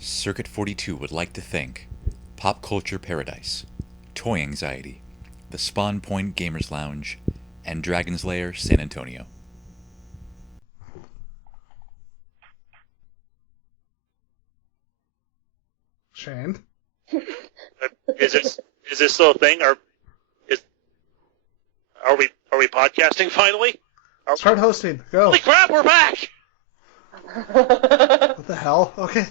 Circuit 42 would like to thank Pop Culture Paradise, Toy Anxiety, the Spawn Point Gamers Lounge, and Dragon's Lair San Antonio. Shane? Is this still a thing? Are we podcasting finally? Start hosting. Go. Holy crap, we're back! What the hell? Okay.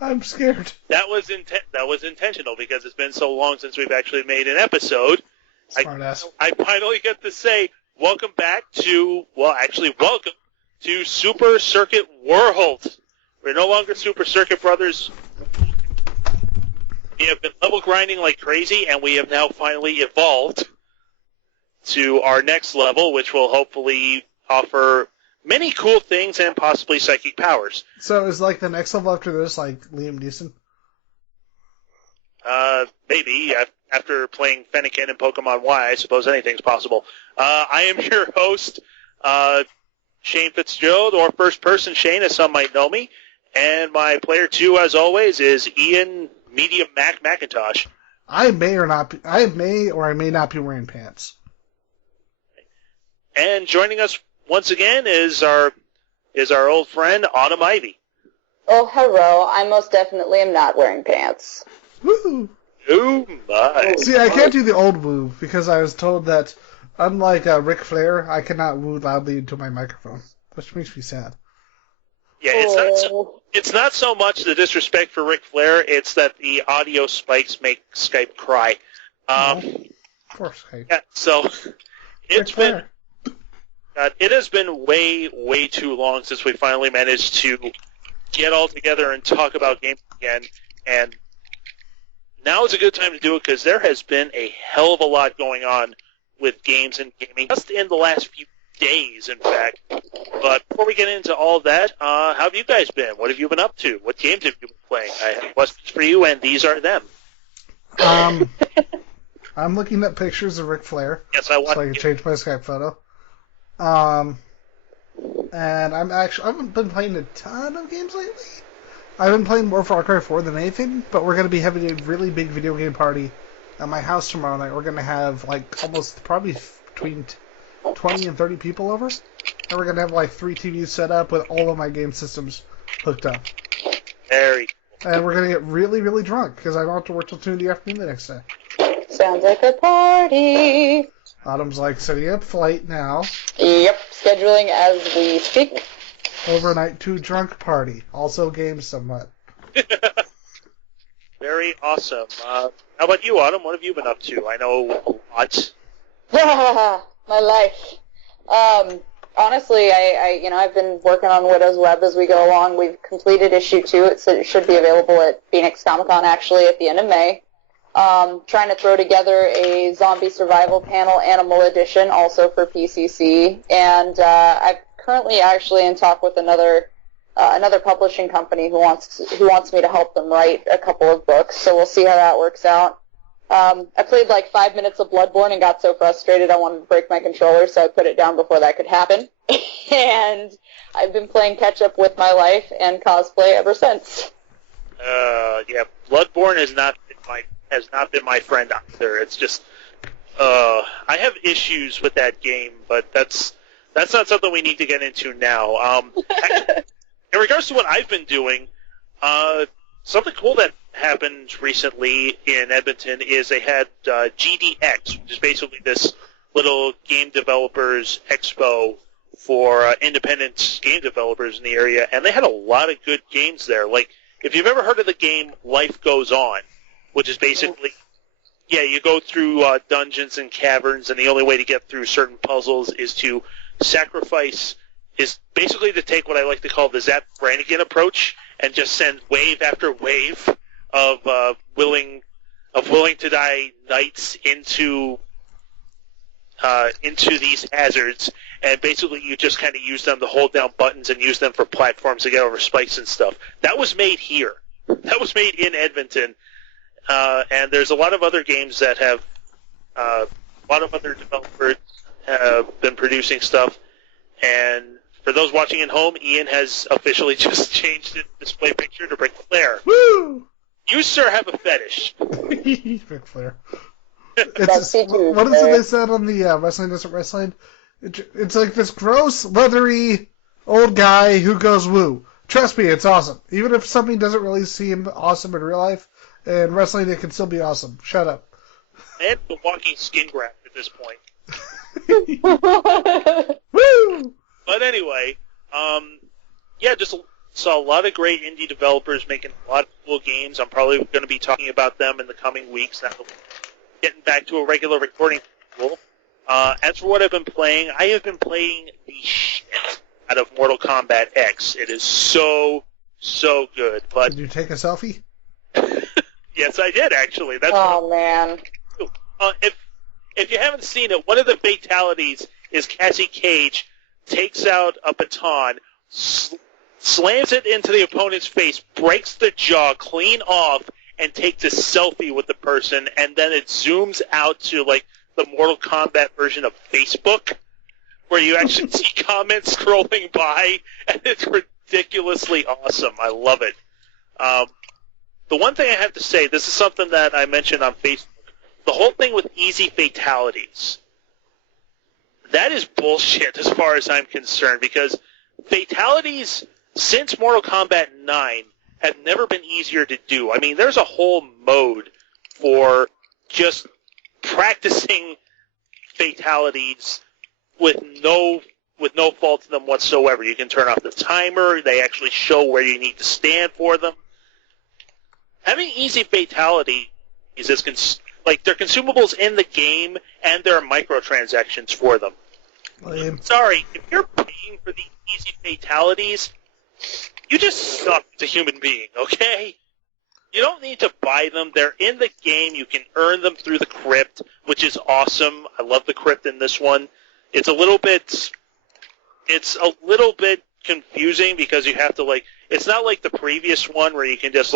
I'm scared. That was intentional because it's been so long since we've actually made an episode. Smartass. I finally get to say welcome to Super Circuit World. We're no longer Super Circuit Brothers. We have been level grinding like crazy, and we have now finally evolved to our next level, which will hopefully offer many cool things and possibly psychic powers. So is like the next level after this like Liam Neeson? Maybe. After playing Fennekin and Pokemon Y, I suppose anything's possible. I am your host, Shane Fitzgerald, or First Person Shane, as some might know me. And my player 2, as always, is Ian Medium McIntosh. I may or I may not be wearing pants. And joining us once again is our old friend Autumn Ivy. Oh, hello. I most definitely am not wearing pants. Woo! Oh my! See, I can't do the old woo because I was told that, unlike Ric Flair, I cannot woo loudly into my microphone, which makes me sad. Yeah, it's not so much the disrespect for Ric Flair; it's that the audio spikes make Skype cry. Poor Skype. Yeah, so Ric Flair. It has been way too long since we finally managed to get all together and talk about games again, and now is a good time to do it because there has been a hell of a lot going on with games and gaming just in the last few days, in fact. But before we get into all that, how have you guys been? What have you been up to? What games have you been playing? I have questions for you, and these are them. I'm looking at pictures of Ric Flair. Yes, I want so I can change my Skype photo. And I haven't been playing a ton of games lately. I've been playing more Far Cry 4 than anything, but we're going to be having a really big video game party at my house tomorrow night. We're going to have probably between 20 and 30 people over, and we're going to have 3 TVs set up with all of my game systems hooked up. Very cool. And we're going to get really, really drunk because I don't have to work till 2 in the afternoon the next day. Sounds like a party. Autumn's setting up flight now. Yep, scheduling as we speak. Overnight 2 drunk party. Also games somewhat. Very awesome. How about you, Autumn? What have you been up to? I know a lot. My life. Honestly, I've been working on Widow's Web as we go along. We've completed issue 2. It should be available at Phoenix Comic-Con actually at the end of May. Trying to throw together a zombie survival panel animal edition also for PCC, and I'm currently actually in talk with another publishing company who wants me to help them write a couple of books. So we'll see how that works out. I played 5 minutes of Bloodborne and got so frustrated I wanted to break my controller, so I put it down before that could happen. And I've been playing catch up with my life and cosplay ever since. Yeah, Bloodborne has not been my friend either. It's just I have issues with that game, but that's not something we need to get into now. In regards to what I've been doing, something cool that happened recently in Edmonton is they had GDX, which is basically this little game developers expo for independent game developers in the area, and they had a lot of good games there. If you've ever heard of the game Life Goes On, which is basically, you go through dungeons and caverns, and the only way to get through certain puzzles is to sacrifice, is basically to take what I like to call the Zap Brannigan approach, and just send wave after wave of willing to die knights into these hazards, and basically you just kind of use them to hold down buttons and use them for platforms to get over spikes and stuff. That was made here. That was made in Edmonton. And there's a lot of other games that have, a lot of other developers have been producing stuff, and For those watching at home, Ian has officially just changed his display picture to Ric Flair. Woo! You, sir, have a fetish. Ric Flair. That's What is it they said on the Wrestling Doesn't Wrestling? It's like this gross, leathery old guy who goes woo. Trust me, it's awesome. Even if something doesn't really seem awesome in real life, in wrestling it can still be awesome. Shut up. And the walking skin graft at this point. Woo! But anyway, just saw a lot of great indie developers making a lot of cool games. I'm probably going to be talking about them in the coming weeks. Now, getting back to a regular recording schedule. As for what I've been playing, I have been playing the shit out of Mortal Kombat X. It is so good. But did you take a selfie? yes, I did actually. Man. If you haven't seen it, one of the fatalities is Cassie Cage takes out a baton, slams it into the opponent's face, breaks the jaw clean off, and takes a selfie with the person, and then it zooms out to like the Mortal Kombat version of Facebook, where you actually see comments scrolling by, and it's ridiculously awesome. I love it. The one thing I have to say, this is something that I mentioned on Facebook, the whole thing with easy fatalities, that is bullshit as far as I'm concerned, because fatalities since Mortal Kombat 9 have never been easier to do. I mean, there's a whole mode for just practicing fatalities with no fault to them whatsoever. You can turn off the timer. They actually show where you need to stand for them. Having easy fatalities is they're consumables in the game, and there are microtransactions for them. Lame. Sorry, if you're paying for the easy fatalities, you just suck as a human being, okay? You don't need to buy them. They're in the game. You can earn them through the crypt, which is awesome. I love the crypt in this one. It's a little bit confusing because you have to it's not like the previous one where you can just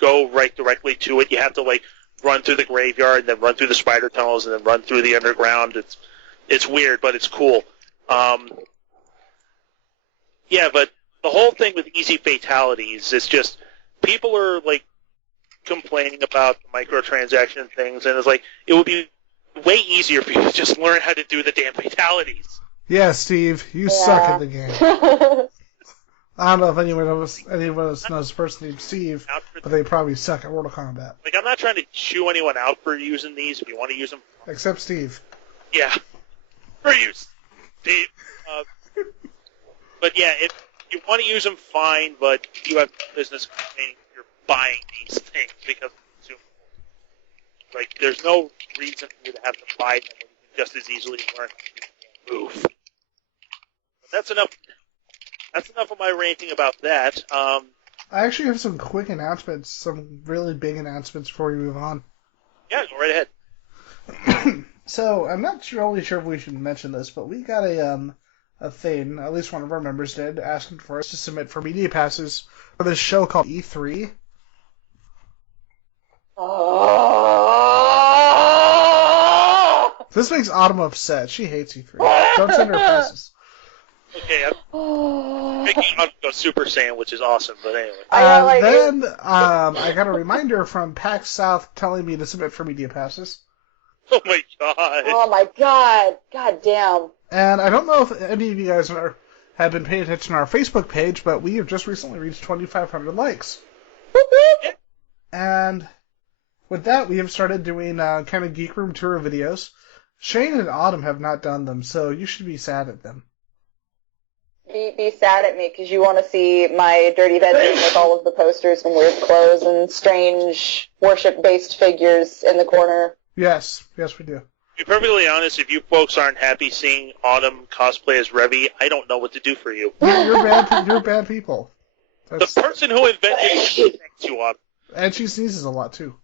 go right directly to it. You have to run through the graveyard and then run through the spider tunnels and then run through the underground. It's weird, but it's cool. But the whole thing with easy fatalities is just people are complaining about the microtransaction things, and it's it would be way easier for you to just learn how to do the damn fatalities. Yeah, Steve, you suck at the game. I don't know if anyone else knows a person named Steve, but they probably suck at Mortal Kombat. I'm not trying to chew anyone out for using these. If you want to use them, except Steve. Yeah, for you, Steve. But yeah, if you want to use them, fine. But you have business complaining if you're buying these things because of consumables. There's no reason for you to have to buy them when you can just as easily learn how to move. But that's enough. That's enough of my ranting about that. I actually have some quick announcements, some really big announcements before we move on. Yeah, go right ahead. So, I'm not really sure if we should mention this, but we got a thing, at least one of our members did, asking for us to submit for media passes for this show called E3. This makes Autumn upset. She hates E3. Don't send her passes. Okay, I'm making Autumn go Super Saiyan, which is awesome, but anyway. Then I got a reminder from PAX South telling me to submit for media passes. Oh my god. Oh my god. God damn. And I don't know if any of you guys have been paying attention to our Facebook page, but we have just recently reached 2,500 likes. And with that, we have started doing kind of Geek Room Tour videos. Shane and Autumn have not done them, so you should be sad at them. Be sad at me because you want to see my dirty bedroom with all of the posters and weird clothes and strange worship-based figures in the corner. Yes, we do. To be perfectly honest, if you folks aren't happy seeing Autumn cosplay as Revy, I don't know what to do for you. You're bad people. The person who invented it thanks you, Autumn. And she sneezes a lot, too.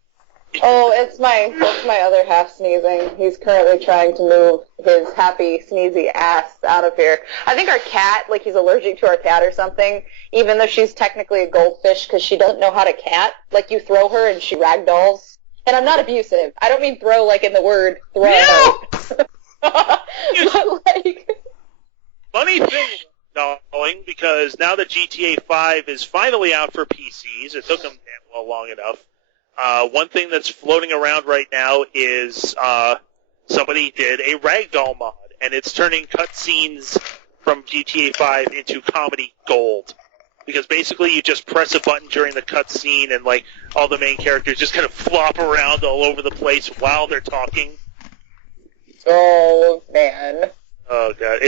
Oh, it's my other half sneezing. He's currently trying to move his happy, sneezy ass out of here. I think our cat, he's allergic to our cat or something, even though she's technically a goldfish because she doesn't know how to cat. You throw her and she ragdolls. And I'm not abusive. I don't mean throw in the word throw. No! But Funny thing, going because now that GTA 5 is finally out for PCs, it took them long enough. One thing that's floating around right now is somebody did a ragdoll mod, and it's turning cutscenes from GTA 5 into comedy gold. Because basically you just press a button during the cutscene and like all the main characters just kind of flop around all over the place while they're talking. Oh, man. Oh, God.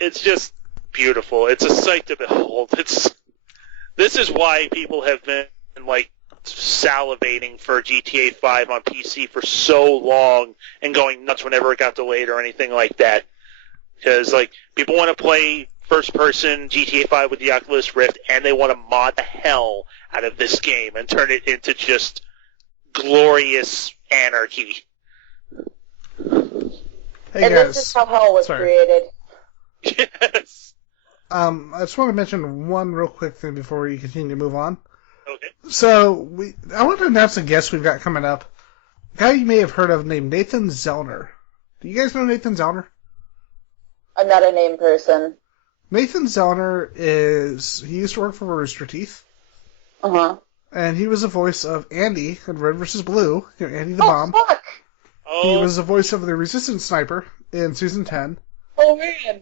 It's just beautiful. It's a sight to behold. This is why people have been like salivating for GTA 5 on PC for so long and going nuts whenever it got delayed or anything like that. Because like people want to play first-person GTA 5 with the Oculus Rift, and they want to mod the hell out of this game and turn it into just glorious anarchy. Hey And guys. this is how hell was Sorry. created. Yes. I just want to mention one real quick thing before we continue to move on. Okay. So, I want to announce a guest we've got coming up. A guy you may have heard of named Nathan Zellner. Do you guys know Nathan Zellner? I'm not a name person. Nathan Zellner he used to work for Rooster Teeth, Uh-huh. and he was the voice of Andy in Red vs. Blue, Andy the Bomb. Oh, fuck! He Oh, was the voice of the Resistance Sniper in Season 10. Oh, man.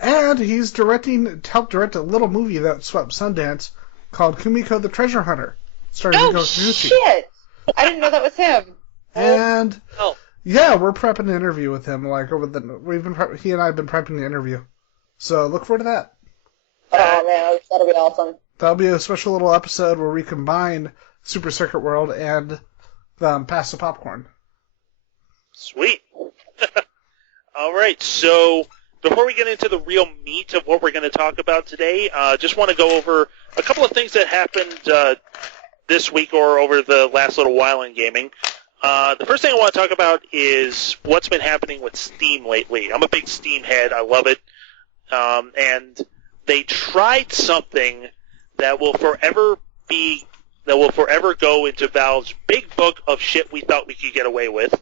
And he's helped direct a little movie that swept Sundance called Kumiko the Treasure Hunter, starring Oh, Miko Kikuchi. shit! I didn't know that was him. And oh. yeah, we're prepping an interview with him. Like he and I have been prepping the interview. So look forward to that. Oh, man, that'll be awesome. That'll be a special little episode where we combine Super Circuit World and Pass the Popcorn. Sweet. All right, so before we get into the real meat of what we're going to talk about today, just want to go over a couple of things that happened this week or over the last little while in gaming. The first thing I want to talk about is what's been happening with Steam lately. I'm a big Steam head. I love it. And they tried something that will forever go into Valve's big book of shit we thought we could get away with.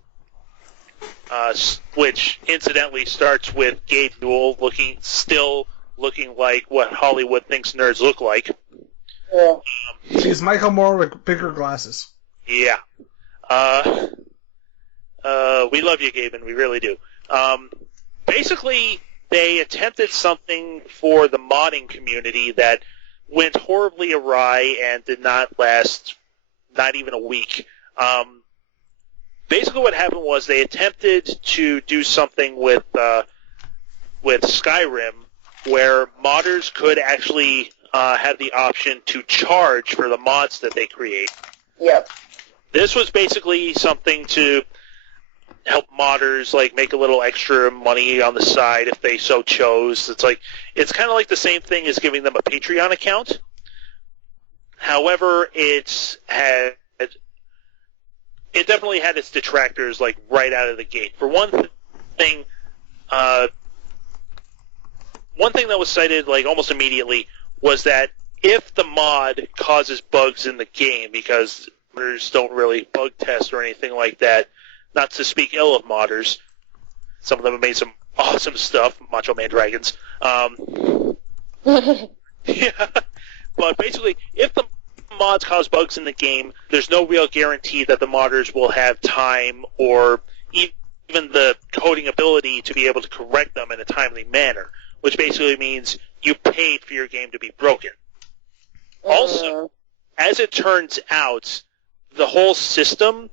Which incidentally starts with Gabe Newell still looking like what Hollywood thinks nerds look like. Yeah. He's Michael Moore with bigger glasses. Yeah. We love you, Gabe, and we really do. Basically, they attempted something for the modding community that went horribly awry and did not last not even a week. Basically what happened was they attempted to do something with Skyrim where modders could actually have the option to charge for the mods that they create. Yep. This was basically something to help modders like make a little extra money on the side if they so chose. It's kind of like the same thing as giving them a Patreon account. However, it definitely had its detractors like right out of the gate. For one thing that was cited like almost immediately was that if the mod causes bugs in the game, because modders don't really bug test or anything like that, not to speak ill of modders, some of them have made some awesome stuff, Macho Man Dragons. Yeah, but basically, if the mods cause bugs in the game, there's no real guarantee that the modders will have time or even the coding ability to be able to correct them in a timely manner, which basically means you paid for your game to be broken. Also, as it turns out, the whole system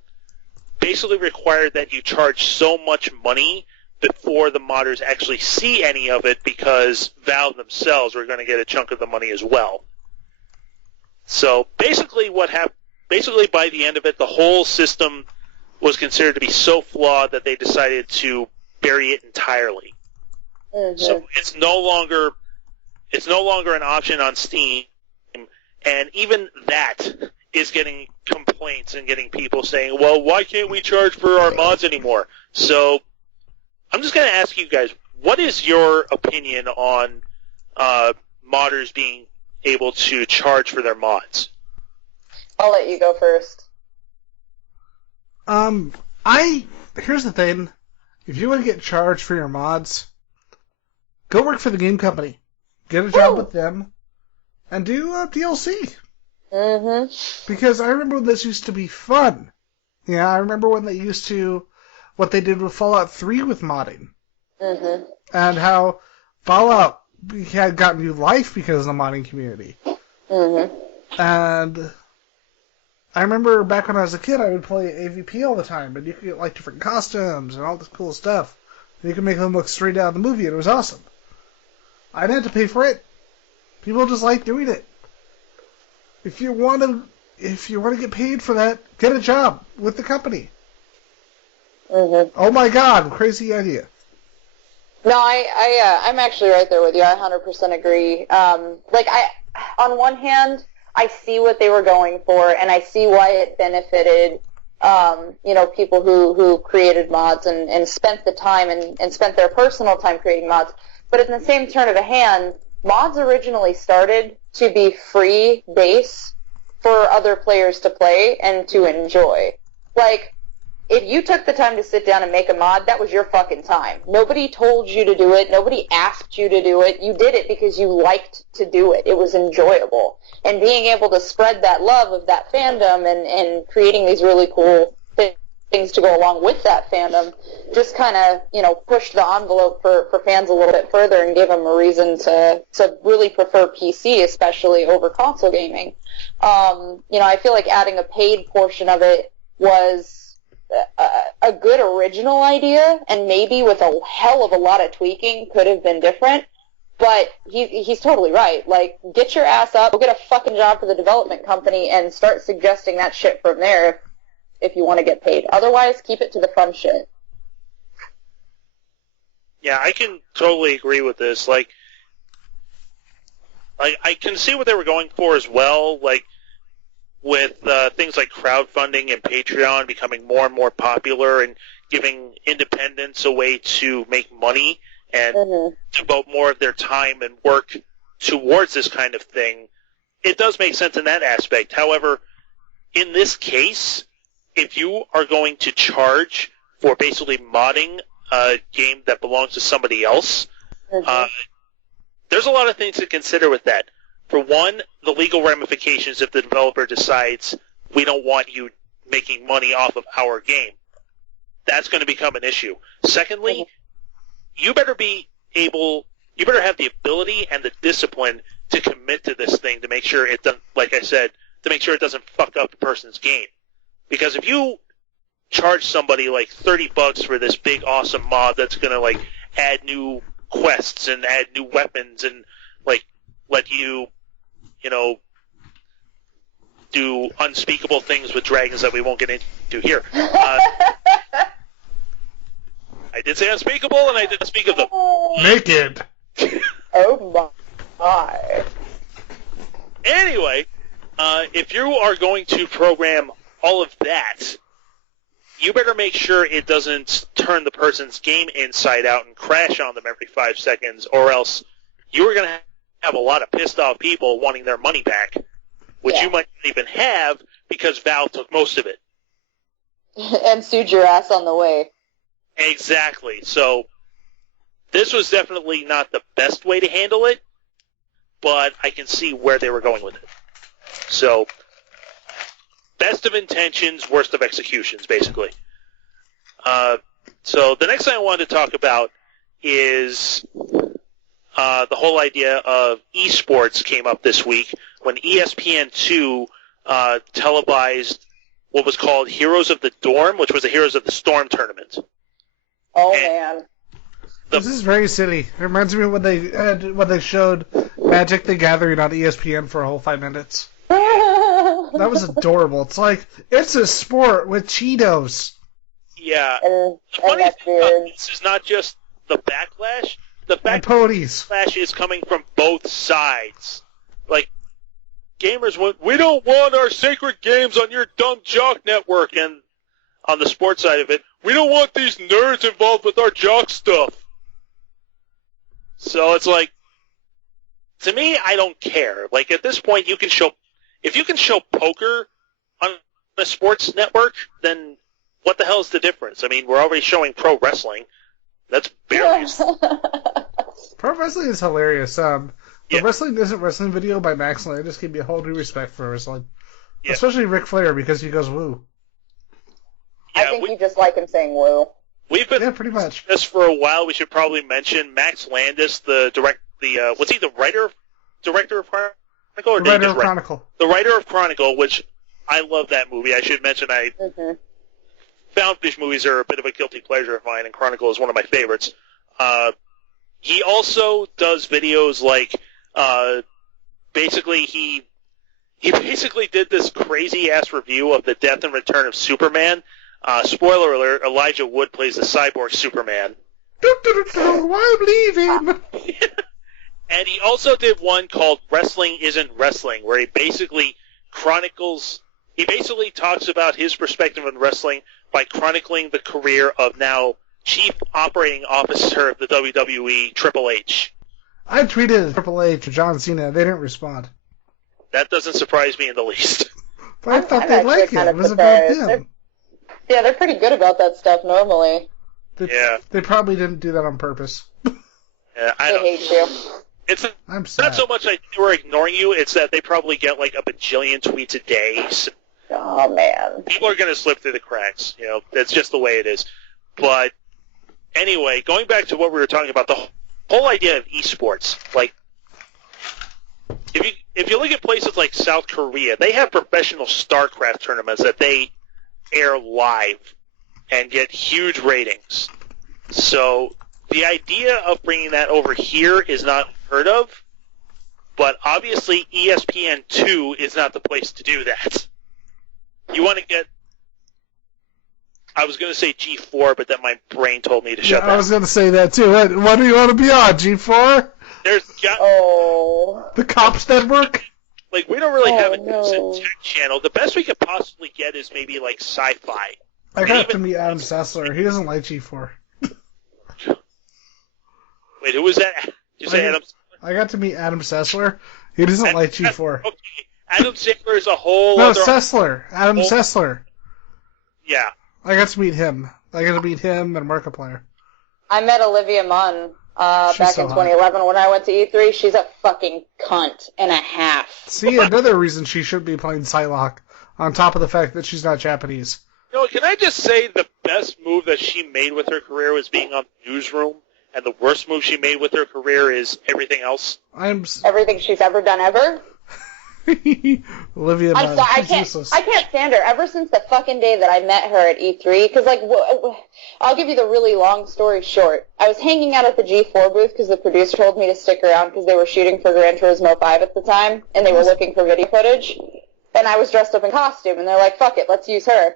basically required that you charge so much money before the modders actually see any of it, because Valve themselves were going to get a chunk of the money as well. So basically by the end of it, the whole system was considered to be so flawed that they decided to bury it entirely. Mm-hmm. So it's no longer an option on Steam, and even that is getting complaints and getting people saying, well, why can't we charge for our mods anymore? So I'm just going to ask you guys, what is your opinion on modders being able to charge for their mods? I'll let you go first. Here's the thing. If you want to get charged for your mods, go work for the game company, get a job with them, and do DLC. Mm-hmm. Because I remember when this used to be fun. Yeah, I remember when they used to, what they did with Fallout 3 with modding. Mm-hmm. And how Fallout had gotten new life because of the modding community. Mm-hmm. And I remember back when I was a kid, I would play AVP all the time, and you could get like different costumes and all this cool stuff. And you could make them look straight out of the movie, and it was awesome. I didn't have to pay for it. People just like doing it. If you want to get paid for that, get a job with the company. Mm-hmm. Oh my God, crazy idea. No, I'm actually right there with you. I 100% agree. On one hand, I see what they were going for, and I see why it benefited, people who created mods and spent the time and spent their personal time creating mods. But in the same turn of a hand, mods originally started to be free base for other players to play and to enjoy. Like, if you took the time to sit down and make a mod, that was your fucking time. Nobody told you to do it. Nobody asked you to do it. You did it because you liked to do it. It was enjoyable. And being able to spread that love of that fandom and creating these really cool things to go along with that fandom just kind of, pushed the envelope for fans a little bit further and gave them a reason to really prefer PC, especially over console gaming. I feel like adding a paid portion of it was a good original idea, and maybe with a hell of a lot of tweaking could have been different, but he's totally right. Like, get your ass up, go get a fucking job for the development company, and start suggesting that shit from there if you want to get paid. Otherwise, keep it to the fun shit. Yeah, I can totally agree with this. Like, I can see what they were going for as well, like, with things like crowdfunding and Patreon becoming more and more popular and giving independents a way to make money and devote more of their time and work towards this kind of thing. It does make sense in that aspect. However, in this case, if you are going to charge for basically modding a game that belongs to somebody else, there's a lot of things to consider with that. For one, the legal ramifications if the developer decides we don't want you making money off of our game. That's going to become an issue. Secondly, you better have the ability and the discipline to commit to this thing to make sure it doesn't, like I said, to make sure it doesn't fuck up the person's game. Because if you charge somebody like $30 for this big awesome mod that's going to like add new quests and add new weapons and like let you, do unspeakable things with dragons that we won't get into here. I did say unspeakable, and I didn't speak of them. Naked. Oh my. Anyway, if you are going to program all of that, you better make sure it doesn't turn the person's game inside out and crash on them every 5 seconds, or else you're going to have a lot of pissed off people wanting their money back, which you might not even have because Valve took most of it. And sued your ass on the way. Exactly. So this was definitely not the best way to handle it, but I can see where they were going with it. So best of intentions, worst of executions, basically. So the next thing I wanted to talk about is the whole idea of esports came up this week when ESPN2 televised what was called Heroes of the Dorm, which was a Heroes of the Storm tournament. Oh, man. This is very silly. It reminds me of when they showed Magic the Gathering on ESPN for a whole 5 minutes. That was adorable. It's like, it's a sport with Cheetos. Yeah. And the funny that's thing about weird. this is not just the backlash. The And ponies. backlash is coming from both sides. Like, gamers went, we don't want our sacred games on your dumb jock network. And on the sports side of it, we don't want these nerds involved with our jock stuff. So it's like, to me, I don't care. Like, at this point, if you can show poker on a sports network, then what the hell is the difference? I mean, we're already showing pro wrestling. That's barely. Pro wrestling is hilarious. The Yeah. Wrestling Isn't Wrestling video by Max Landis gave me a whole new respect for wrestling. Yeah. Especially Ric Flair, because he goes woo. I think you just like him saying woo. We've been pretty much. this for a while. We should probably mention Max Landis, was he the director of Chronicle? Or The writer of Chronicle. The writer of Chronicle, which I love that movie. I should mention found fish movies are a bit of a guilty pleasure of mine, and Chronicle is one of my favorites. He also does videos like, basically he basically did this crazy ass review of the death and return of Superman. Spoiler alert: Elijah Wood plays the cyborg Superman. I'm leaving. And he also did one called Wrestling Isn't Wrestling, where he basically talks about his perspective on wrestling by chronicling the career of now Chief Operating Officer of the WWE, Triple H. I tweeted Triple H to John Cena. They didn't respond. That doesn't surprise me in the least. But I thought they'd like it. It was about them. They're pretty good about that stuff normally. They probably didn't do that on purpose. Yeah, I hate you. It's I'm sad. not so much that they were ignoring you, it's that they probably get like a bajillion tweets a day. So oh, man. people are going to slip through the cracks. You know, that's just the way it is. But anyway, going back to what we were talking about, the whole idea of esports, like, if you look at places like South Korea, they have professional StarCraft tournaments that they air live and get huge ratings. So the idea of bringing that over here is not heard of, but obviously ESPN2 is not the place to do that. You want to get... I was going to say G4, but then my brain told me to shut that. I was going to say that too. What do you want to be on, G4? The Cops Network? Like, we don't really have a decent tech channel. The best we could possibly get is maybe, like, sci-fi. I got to meet Adam Sessler. He doesn't like G4. Wait, who was that? Did you say Adam Sessler? I got to meet Adam Sessler. He doesn't like G4. Okay. Adam Sessler is a whole No, other... Sessler. Adam Sessler. Yeah. I got to meet him. I got to meet him and Markiplier. I met Olivia Munn back in 2011 when I went to E3. She's a fucking cunt and a half. See, another reason she should be playing Psylocke, on top of the fact that she's not Japanese. You know, can I just say the best move that she made with her career was being on the Newsroom, and the worst move she made with her career is everything else? Everything she's ever done ever? Olivia Munn. I'm sorry, I can't stand her. Ever since the fucking day that I met her at E3, because, like, I'll give you the really long story short. I was hanging out at the G4 booth because the producer told me to stick around because they were shooting for Gran Turismo 5 at the time, and they were looking for video footage. And I was dressed up in costume, and they're like, fuck it, let's use her.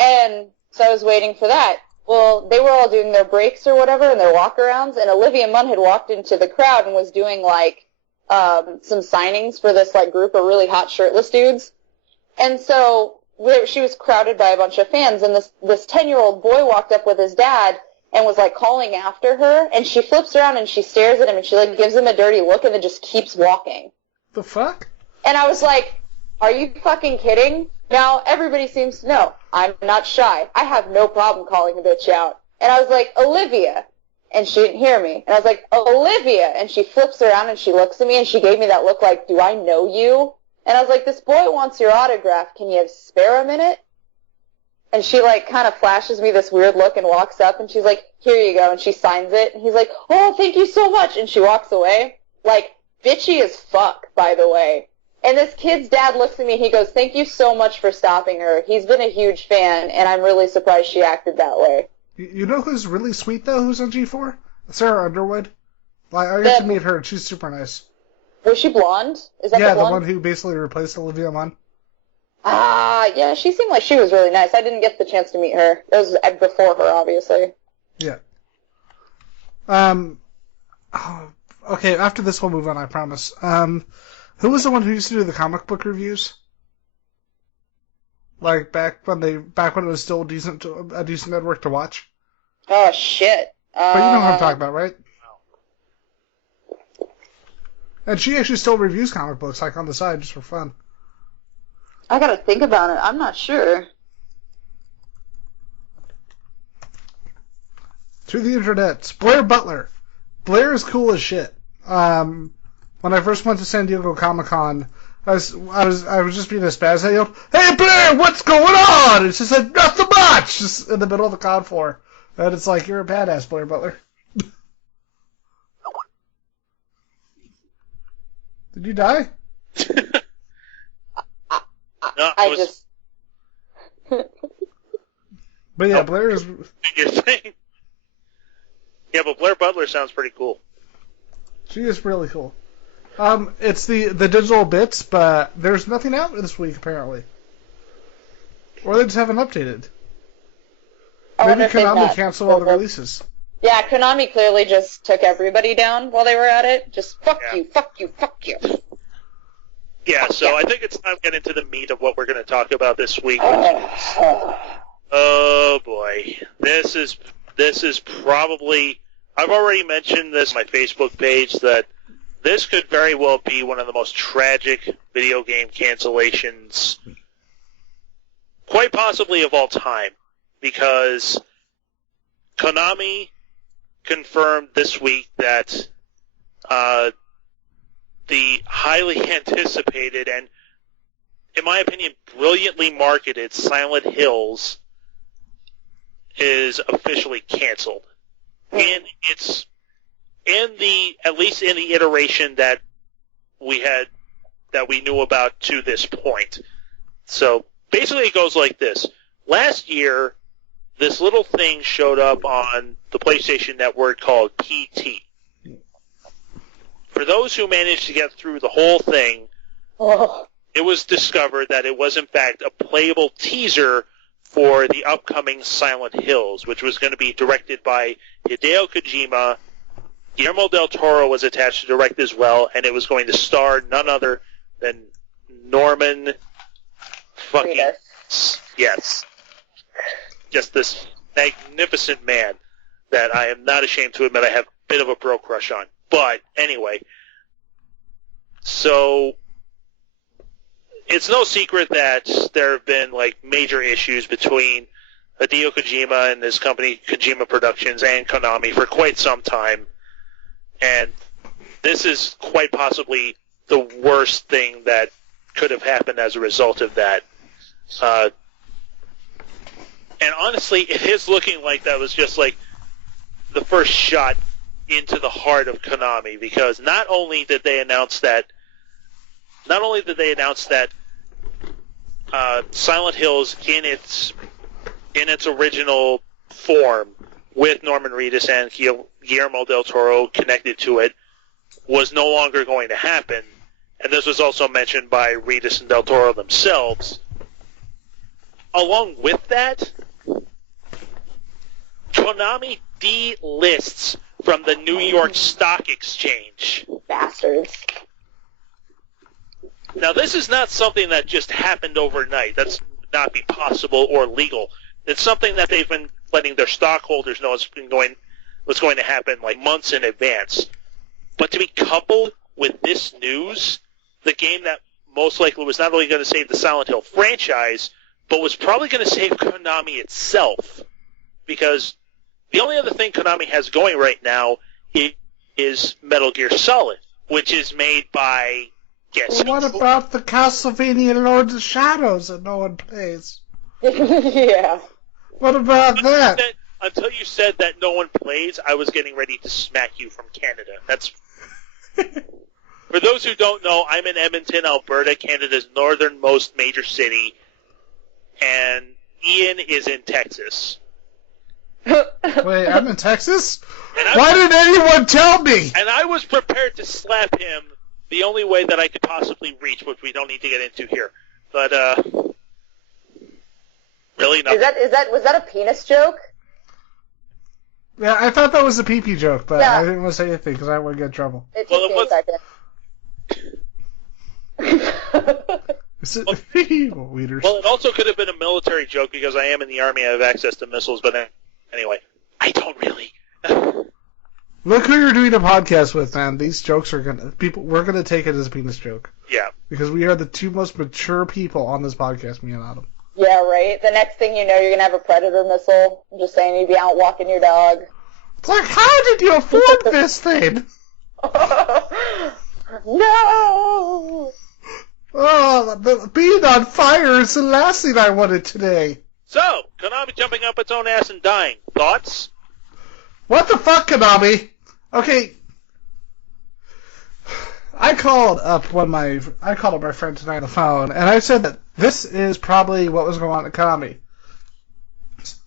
And so I was waiting for that. Well, they were all doing their breaks or whatever and their walk-arounds, and Olivia Munn had walked into the crowd and was doing, like, some signings for this, like, group of really hot shirtless dudes. And so she was crowded by a bunch of fans, and this 10-year-old boy walked up with his dad and was, like, calling after her, and she flips around and she stares at him and she, like, gives him a dirty look and then just keeps walking. The fuck? And I was like, are you fucking kidding? Now, everybody seems to know. I'm not shy. I have no problem calling a bitch out. And I was like, Olivia. And she didn't hear me. And I was like, Olivia. And she flips around and she looks at me and she gave me that look like, do I know you? And I was like, this boy wants your autograph. Can you spare a minute? And she, like, kind of flashes me this weird look and walks up and she's like, here you go. And she signs it. And he's like, oh, thank you so much. And she walks away. Like, bitchy as fuck, by the way. And this kid's dad looks at me and he goes, thank you so much for stopping her. He's been a huge fan and I'm really surprised she acted that way. You know who's really sweet, though, who's on G4? Sarah Underwood. Like, I got to meet her, and she's super nice. Was she blonde? Is that the one who basically replaced Olivia Munn. Ah, yeah, she seemed like she was really nice. I didn't get the chance to meet her. It was before her, obviously. Yeah. Okay, after this we'll move on, I promise. Who was the one who used to do the comic book reviews? Like, back when it was still a decent network to watch? Oh, shit. But you know what I'm talking about, right? And she actually still reviews comic books, like, on the side, just for fun. I gotta think about it. I'm not sure. To the internet, Blair Butler. Blair is cool as shit. When I first went to San Diego Comic-Con, I was just being a spaz. I yelled, "Hey Blair, what's going on?" And she said, "Nothing much," just in the middle of the con floor. And it's like, you're a badass, Blair Butler. Did you die? No, I just... But yeah, Blair is... Your thing. Yeah, but Blair Butler sounds pretty cool. She is really cool. It's the digital bits, but there's nothing out this week, apparently. Or they just haven't updated. Maybe Konami canceled all the releases. Yeah, Konami clearly just took everybody down while they were at it. Just fuck you, fuck you, fuck you. Yeah, so I think it's time to get into the meat of what we're going to talk about this week. Oh boy, this is probably... I've already mentioned this on my Facebook page that this could very well be one of the most tragic video game cancellations, quite possibly of all time, because Konami confirmed this week that the highly anticipated and, in my opinion, brilliantly marketed Silent Hills is officially canceled. And it's at least in the iteration that we knew about to this point. So basically it goes like this. Last year, this little thing showed up on the PlayStation Network called PT. For those who managed to get through the whole thing, it was discovered that it was in fact a playable teaser for the upcoming Silent Hills, which was going to be directed by Hideo Kojima. Guillermo del Toro was attached to direct as well, and it was going to star none other than Norman fucking... Yes. Just this magnificent man that I am not ashamed to admit I have a bit of a bro crush on. But, anyway. So... It's no secret that there have been major issues between Hideo Kojima and his company Kojima Productions and Konami for quite some time, and this is quite possibly the worst thing that could have happened as a result of that. And honestly, it is looking like that was just the first shot into the heart of Konami, because not only did they announce that Silent Hills in its original form, with Norman Reedus and Guillermo del Toro connected to it, was no longer going to happen, and this was also mentioned by Reedus and del Toro themselves. Along with that, Konami delists from the New York Stock Exchange. Bastards. Now, this is not something that just happened overnight. That's not be possible or legal. It's something that they've been letting their stockholders know was going to happen months in advance. But to be coupled with this news, the game that most likely was not only going to save the Silent Hill franchise, but was probably going to save Konami itself. Because the only other thing Konami has going right now is Metal Gear Solid, which is made by... Well, what about the Castlevania Lords of Shadows that no one plays? Yeah. What about that? Until you said that no one plays, I was getting ready to smack you from Canada. That's... For those who don't know, I'm in Edmonton, Alberta, Canada's northernmost major city, and Ian is in Texas. Wait, I'm in Texas? Why didn't anyone tell me? And I was prepared to slap him the only way that I could possibly reach, which we don't need to get into here. But, really nothing. Was that a penis joke? Yeah, I thought that was a pee-pee joke, but yeah. I didn't want to say anything because I would get in trouble. It took me a second. Weeders. Well, it also could have been a military joke because I am in the Army. I have access to missiles, but anyway, I don't really. Look who you're doing a podcast with, man. These jokes are we're gonna take it as a penis joke. Yeah. Because we are the two most mature people on this podcast, me and Adam. Yeah, right? The next thing you know, you're gonna have a Predator missile. I'm just saying, you'd be out walking your dog. It's like, how did you afford this thing? No! Oh, being on fire is the last thing I wanted today. So, Konami jumping up its own ass and dying. Thoughts? What the fuck, Konami? Okay. I called up my friend tonight on the phone, and I said that this is probably what was going on at Konami.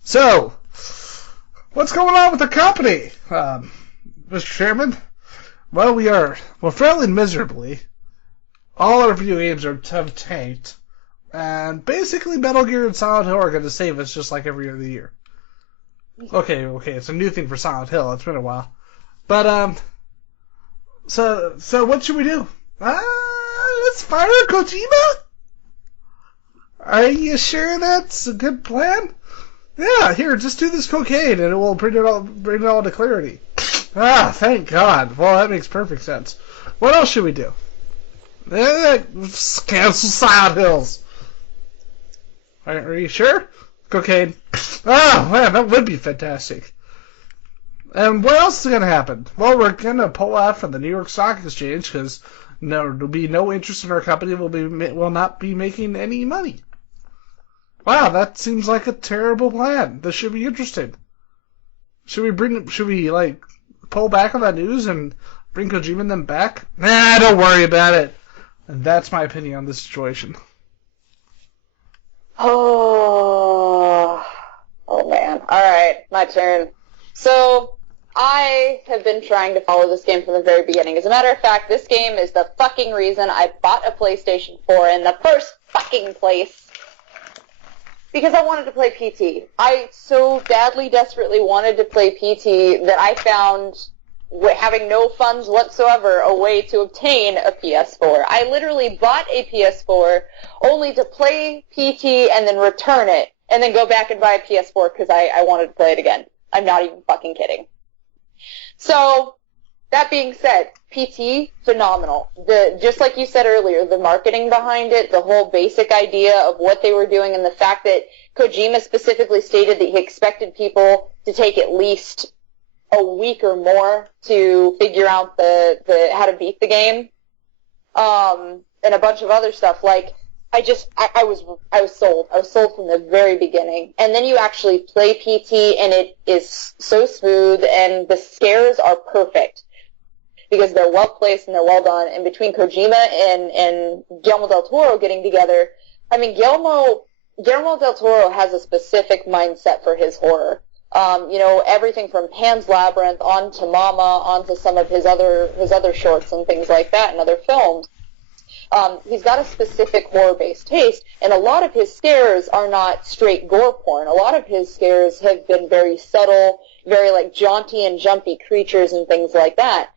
So, what's going on with the company, Mr. Chairman? Well, we're failing miserably. All our video games have tanked, and basically Metal Gear and Silent Hill are going to save us just like every other year. Okay, it's a new thing for Silent Hill. It's been a while, but so what should we do? Let's fire Kojima? Are you sure that's a good plan? Yeah, here, just do this cocaine and it will bring it all to clarity. Thank God. Well, that makes perfect sense. What else should we do? Cancel Silent Hills. Are you sure? Cocaine. Oh, man, that would be fantastic. And what else is going to happen? Well, we're going to pull out from the New York Stock Exchange because there'll be no interest in our company. Will not be making any money. Wow, that seems like a terrible plan. This should be interesting. Should we pull back on that news and bring Kojima and them back? Nah, don't worry about it. And that's my opinion on this situation. Oh man. Alright, my turn. So, I have been trying to follow this game from the very beginning. As a matter of fact, this game is the fucking reason I bought a PlayStation 4 in the first fucking place. Because I wanted to play PT. I so badly, desperately wanted to play PT that I found, having no funds whatsoever, a way to obtain a PS4. I literally bought a PS4 only to play PT and then return it, and then go back and buy a PS4 because I wanted to play it again. I'm not even fucking kidding. So, that being said, PT, phenomenal. Just like you said earlier, the marketing behind it, the whole basic idea of what they were doing, and the fact that Kojima specifically stated that he expected people to take at least a week or more to figure out the how to beat the game, and a bunch of other stuff. Like, I was sold. I was sold from the very beginning. And then you actually play PT, and it is so smooth, and the scares are perfect because they're well placed and they're well done. And between Kojima and Guillermo del Toro getting together, I mean, Guillermo del Toro has a specific mindset for his horror. Everything from Pan's Labyrinth on to Mama, on to some of his other shorts and things like that and other films. He's got a specific horror-based taste, and a lot of his scares are not straight gore porn. A lot of his scares have been very subtle, very like jaunty and jumpy creatures and things like that.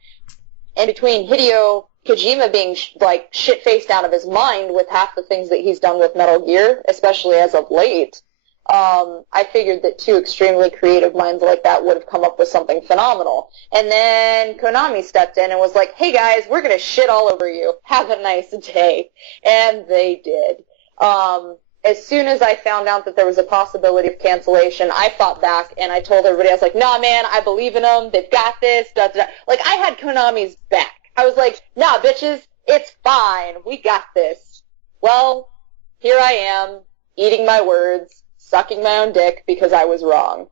And between Hideo Kojima being like shit-faced out of his mind with half the things that he's done with Metal Gear, especially as of late, I figured that two extremely creative minds like that would have come up with something phenomenal. And then Konami stepped in and was like, hey guys, we're going to shit all over you. Have a nice day. And they did. As soon as I found out that there was a possibility of cancellation, I fought back and I told everybody, I was like, nah man, I believe in them. They've got this. Da, da, da. Like, I had Konami's back. I was like, nah bitches, it's fine. We got this. Well, here I am, eating my words, sucking my own dick because I was wrong.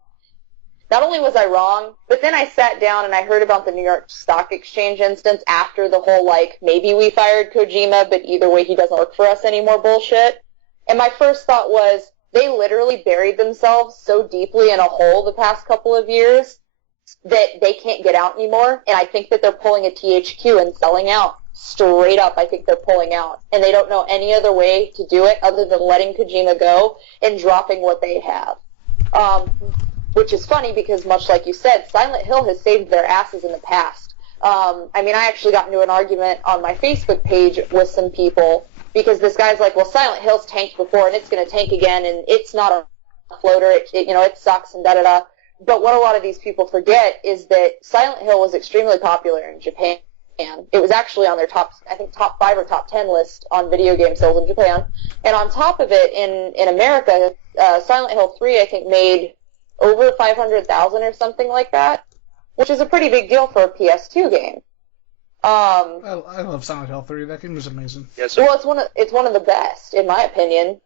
Not only was I wrong, but then I sat down and I heard about the New York Stock Exchange instance after the whole, like, maybe we fired Kojima, but either way he doesn't work for us anymore bullshit. And my first thought was, they literally buried themselves so deeply in a hole the past couple of years that they can't get out anymore. And I think that they're pulling a THQ and selling out. Straight up, I think they're pulling out. And they don't know any other way to do it other than letting Kojima go and dropping what they have. Which is funny because, much like you said, Silent Hill has saved their asses in the past. I actually got into an argument on my Facebook page with some people because this guy's like, well, Silent Hill's tanked before and it's going to tank again and it's not a floater, it sucks and da-da-da. But what a lot of these people forget is that Silent Hill was extremely popular in Japan. It was actually on their top 5 or top 10 list on video game sales in Japan. And on top of it, in America, Silent Hill 3, I think, made over 500,000 or something like that. which is a pretty big deal for a PS2 game. I love Silent Hill 3. That game was amazing. Yes, well, it's one of the best, in my opinion.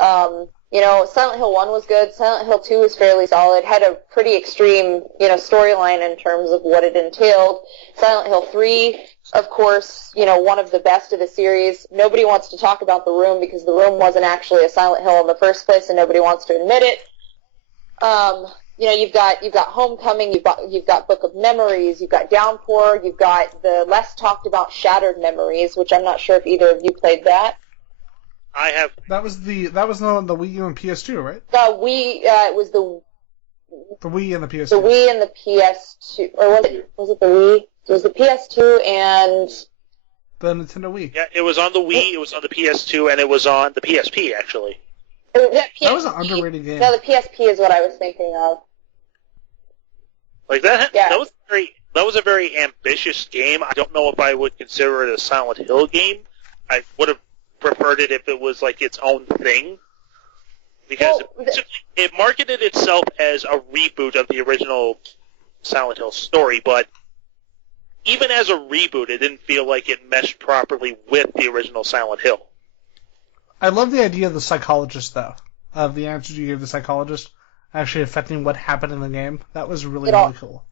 Silent Hill 1 was good. Silent Hill 2 was fairly solid. Had a pretty extreme, storyline in terms of what it entailed. Silent Hill 3, of course, one of the best of the series. Nobody wants to talk about The Room because The Room wasn't actually a Silent Hill in the first place, and nobody wants to admit it. You've got Homecoming, you've got Book of Memories, you've got Downpour, you've got the less talked about Shattered Memories, which I'm not sure if either of you played that. I have. That was on the Wii U and PS2, right? It was the Wii and the PS2. The Wii and the PS2, or was it the Wii? It was the PS2 and the Nintendo Wii. Yeah, it was on the Wii, it was on the PS2, and it was on the PSP actually. That was an underrated game. No, the PSP is what I was thinking of. Like that. Yeah. That was a very ambitious game. I don't know if I would consider it a Silent Hill game. I would have preferred it if it was like its own thing, because it marketed itself as a reboot of the original Silent Hill story, but even as a reboot, it didn't feel like it meshed properly with the original Silent Hill. I love the idea of the psychologist, though, of the answers you gave the psychologist actually affecting what happened in the game. That was really cool.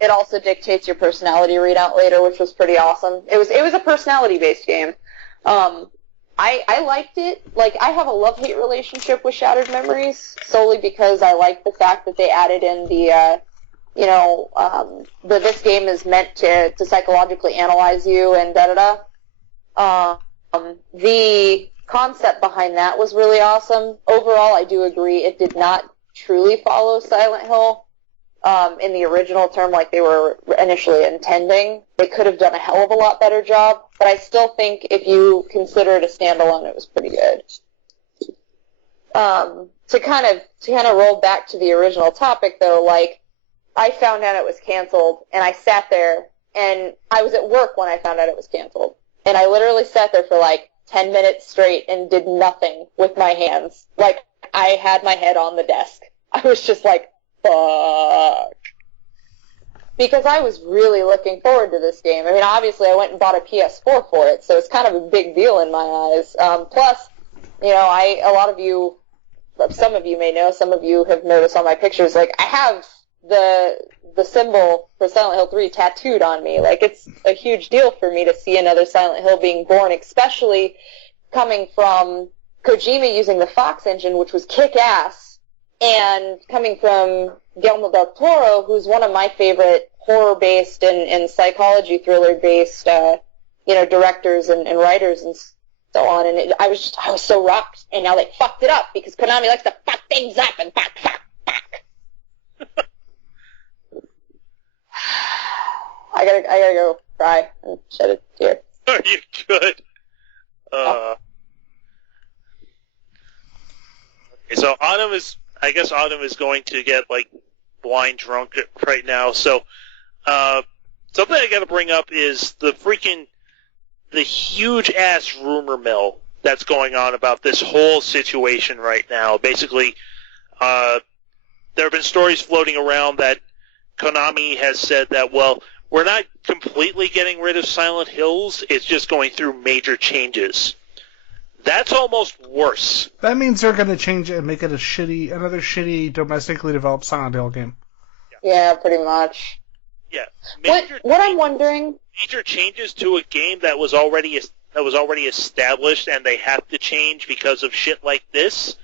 It also dictates your personality readout later, which was pretty awesome. It was a personality-based game. I liked it. Like, I have a love-hate relationship with Shattered Memories, solely because I like the fact that they added in the, that this game is meant to psychologically analyze you and da-da-da. The concept behind that was really awesome. Overall, I do agree it did not truly follow Silent Hill in the original term like they were initially intending. They could have done a hell of a lot better job, but I still think if you consider it a standalone, it was pretty good. To kind of roll back to the original topic, though, like, I found out it was canceled, and I sat there, and I was at work when I found out it was canceled, and I literally sat there for like 10 minutes straight and did nothing with my hands. Like, I had my head on the desk. I was just like, fuck. Because I was really looking forward to this game. I mean, obviously I went and bought a PS4 for it, so it's kind of a big deal in my eyes. Plus, some of you may know, some of you have noticed on my pictures, like, I have the symbol for Silent Hill 3 tattooed on me. Like, it's a huge deal for me to see another Silent Hill being born, especially coming from Kojima using the Fox engine, which was kick-ass, and coming from Guillermo del Toro, who's one of my favorite horror-based and psychology thriller-based, directors and writers and so on. And I was so rocked, and now they fucked it up because Konami likes to fuck things up and fuck. I gotta go cry and shed a tear. Are you good? Okay, so I guess Autumn is going to get, like, blind drunk right now. So, something I gotta bring up is the huge-ass rumor mill that's going on about this whole situation right now. Basically, there have been stories floating around that Konami has said that, well, we're not completely getting rid of Silent Hills, it's just going through major changes. That's almost worse. That means they're going to change it and make it another shitty domestically developed Silent Hill game. Yeah, pretty much. Yeah. What I'm wondering... Major changes to a game that was already established and they have to change because of shit like this?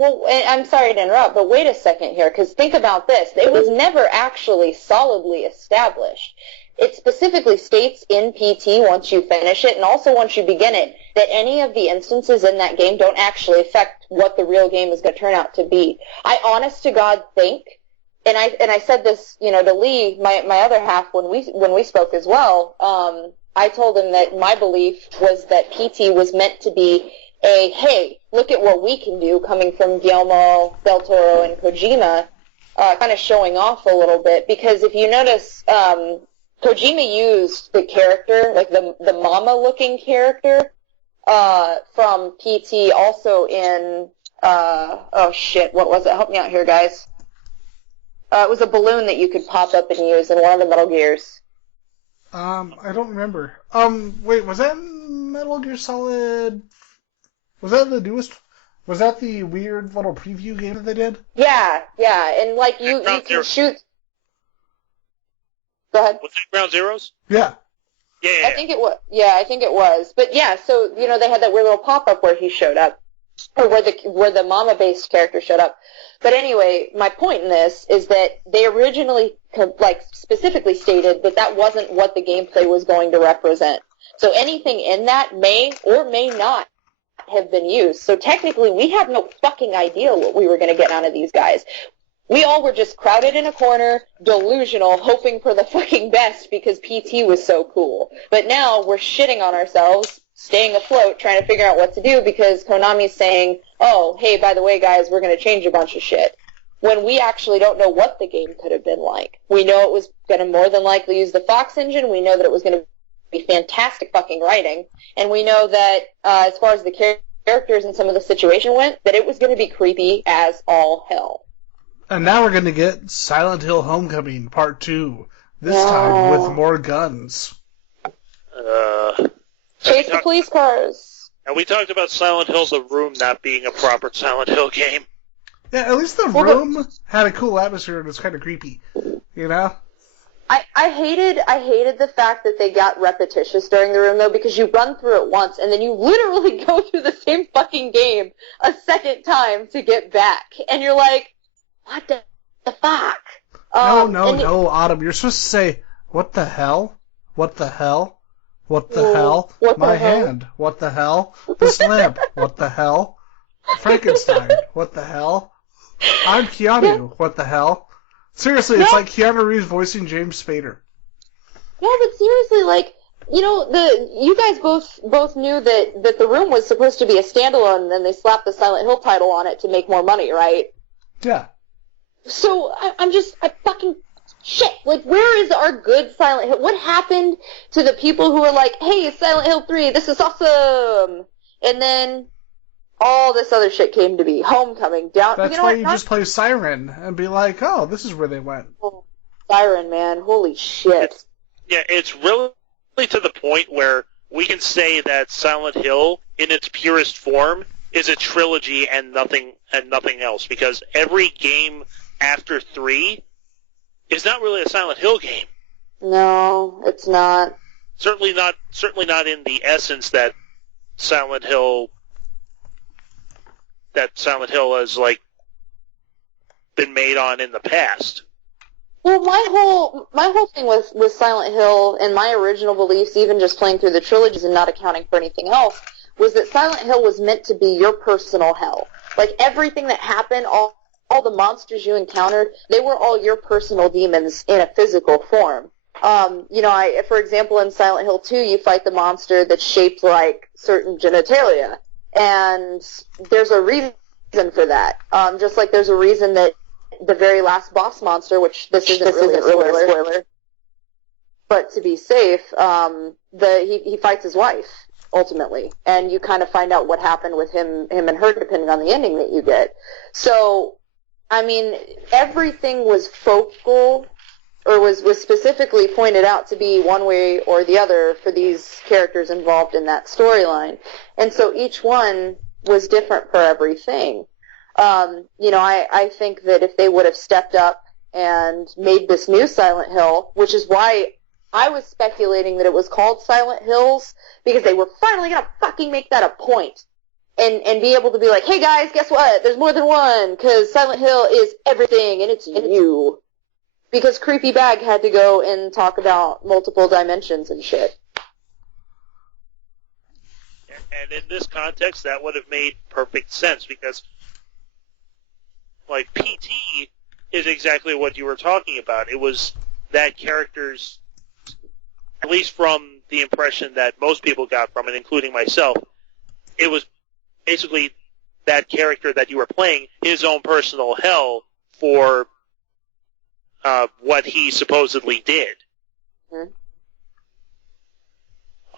Well, I'm sorry to interrupt, but wait a second here, because think about this. It was never actually solidly established. It specifically states in PT once you finish it, and also once you begin it, that any of the instances in that game don't actually affect what the real game is going to turn out to be. I honest to God think, and I said this, to Lee, my other half, when we spoke as well, I told him that my belief was that PT was meant to be hey, look at what we can do, coming from Guillermo del Toro and Kojima, kind of showing off a little bit. Because if you notice, Kojima used the character, like the mama-looking character, from PT also in, what was it? Help me out here, guys. It was a balloon that you could pop up and use in one of the Metal Gears. I don't remember. Wait, was that Metal Gear Solid? Was that the newest? Was that the weird little preview game that they did? Yeah, and like you can shoot. Go ahead. Was it Ground Zeroes? Yeah. Yeah. I think it was. Yeah, I think it was. But yeah, so they had that weird little pop-up where he showed up, or where the mama-based character showed up. But anyway, my point in this is that they originally specifically stated that wasn't what the gameplay was going to represent. So anything in that may or may not have been used. So technically, we have no fucking idea what we were going to get out of these guys. We all were just crowded in a corner, delusional, hoping for the fucking best because PT was so cool. But now we're shitting on ourselves, staying afloat, trying to figure out what to do because Konami's saying, oh, hey, by the way, guys, we're going to change a bunch of shit. When we actually don't know what the game could have been like. We know it was going to more than likely use the Fox engine. We know that it was going to be fantastic fucking writing. And we know that as far as the characters and some of the situation went, that it was going to be creepy as all hell. And now we're going to get Silent Hill Homecoming Part 2. This time with more guns. Chase the police cars. And we talked about Silent Hill The Room not being a proper Silent Hill game. Yeah, at least the room had a cool atmosphere and was kind of creepy. You know? I hated the fact that they got repetitious during the room, though, because you run through it once, and then you literally go through the same fucking game a second time to get back. And you're like, what the fuck? No, Autumn. You're supposed to say, what the hell? What the hell? What the hell? My hand. What the hell? This lamp. What the hell? Frankenstein. What the hell? I'm Keanu. What the hell? Seriously, it's like Keanu Reeves voicing James Spader. No, but seriously, you guys both knew that the room was supposed to be a standalone, and then they slapped the Silent Hill title on it to make more money, right? Yeah. So I fucking shit. Like, where is our good Silent Hill? What happened to the people who were like, hey, Silent Hill 3, this is awesome, and then all this other shit came to be. Homecoming, down. That's why you just play Siren and be like, oh, this is where they went. Oh, Siren, man, holy shit. It's really to the point where we can say that Silent Hill, in its purest form, is a trilogy and nothing else. Because every game after 3 is not really a Silent Hill game. No, it's not. Certainly not in the essence that Silent Hill has been made on in the past. Well, my whole thing with Silent Hill and my original beliefs, even just playing through the trilogies and not accounting for anything else, was that Silent Hill was meant to be your personal hell. Like, everything that happened, all the monsters you encountered, they were all your personal demons in a physical form. For example, in Silent Hill 2, you fight the monster that's shaped like certain genitalia. And there's a reason for that. Just like there's a reason that the very last boss monster, which this isn't really a spoiler, but to be safe, he fights his wife, ultimately. And you kind of find out what happened with him and her, depending on the ending that you get. So, I mean, everything was focal, or was specifically pointed out to be one way or the other for these characters involved in that storyline. And so each one was different for everything. I think that if they would have stepped up and made this new Silent Hill, which is why I was speculating that it was called Silent Hills, because they were finally going to fucking make that a point. And be able to be like, hey guys, guess what? There's more than one, because Silent Hill is everything, and it's you. Because Creepy Bag had to go and talk about multiple dimensions and shit. And in this context, that would have made perfect sense, because, like, PT is exactly what you were talking about. It was that character's, at least from the impression that most people got from it, including myself, it was basically that character that you were playing, his own personal hell for what he supposedly did. Mm-hmm.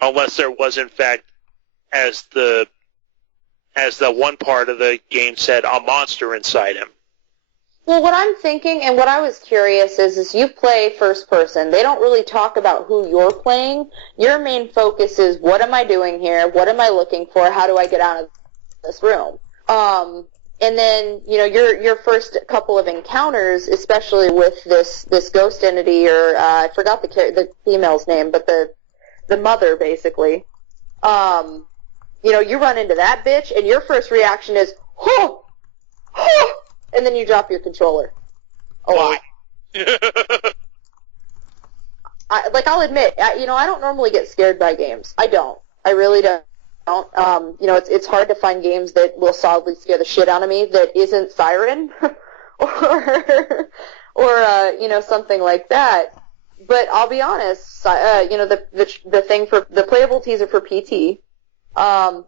Unless there was, in fact, as the one part of the game said, a monster inside him. Well, what I'm thinking and what I was curious is you play first person. They don't really talk about who you're playing. Your main focus is, what am I doing here? What am I looking for? How do I get out of this room? And then, your first couple of encounters, especially with this ghost entity, or I forgot the female's name, but the mother, basically. You run into that bitch, and your first reaction is, oh, oh, and then you drop your controller. A lot. I'll admit, I don't normally get scared by games. I don't. I really don't. It's hard to find games that will solidly scare the shit out of me that isn't Siren or something like that. But I'll be honest, the thing for the playable teaser for PT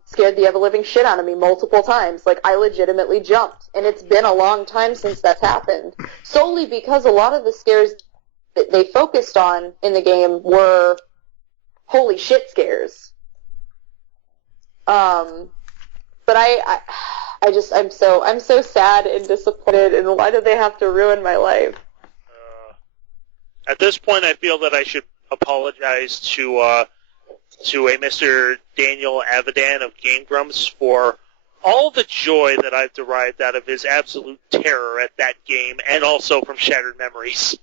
scared the ever-living shit out of me multiple times. Like, I legitimately jumped, and it's been a long time since that's happened. Solely because a lot of the scares that they focused on in the game were holy shit scares. But I'm so sad and disappointed, and why did they have to ruin my life? At this point, I feel that I should apologize to a Mr. Daniel Avidan of Game Grumps for all the joy that I've derived out of his absolute terror at that game, and also from Shattered Memories.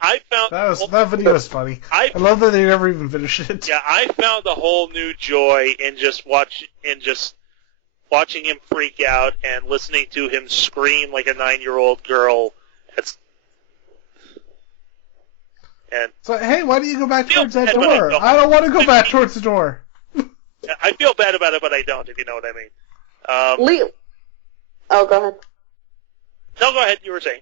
I found that video was funny. I love that they never even finished it. Yeah, I found a whole new joy in just watching him freak out and listening to him scream like a 9-year-old girl. So, hey, why don't you go back towards that door? I don't want to go back towards the door. I feel bad about it, but I don't, if you know what I mean. Lee. Oh, go ahead. No, go ahead. You were saying.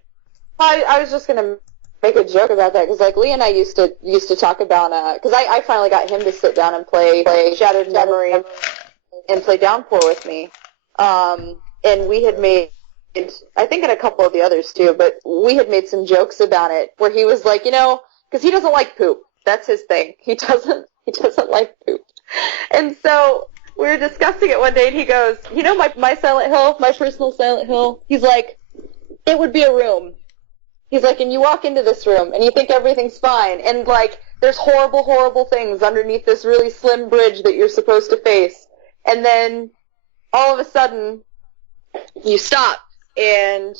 I was just going to make a joke about that, because Lee and I used to talk about, because I finally got him to sit down and play Shattered Memory and play Downpour with me. And we had made, I think, and a couple of the others too, but we had made some jokes about it, where he was like, because he doesn't like poop. That's his thing. He doesn't like poop. And so we were discussing it one day, and he goes, my Silent Hill, my personal Silent Hill, he's like, it would be a room. He's like, and you walk into this room, and you think everything's fine, and, there's horrible, horrible things underneath this really slim bridge that you're supposed to face. And then, all of a sudden, you stop, and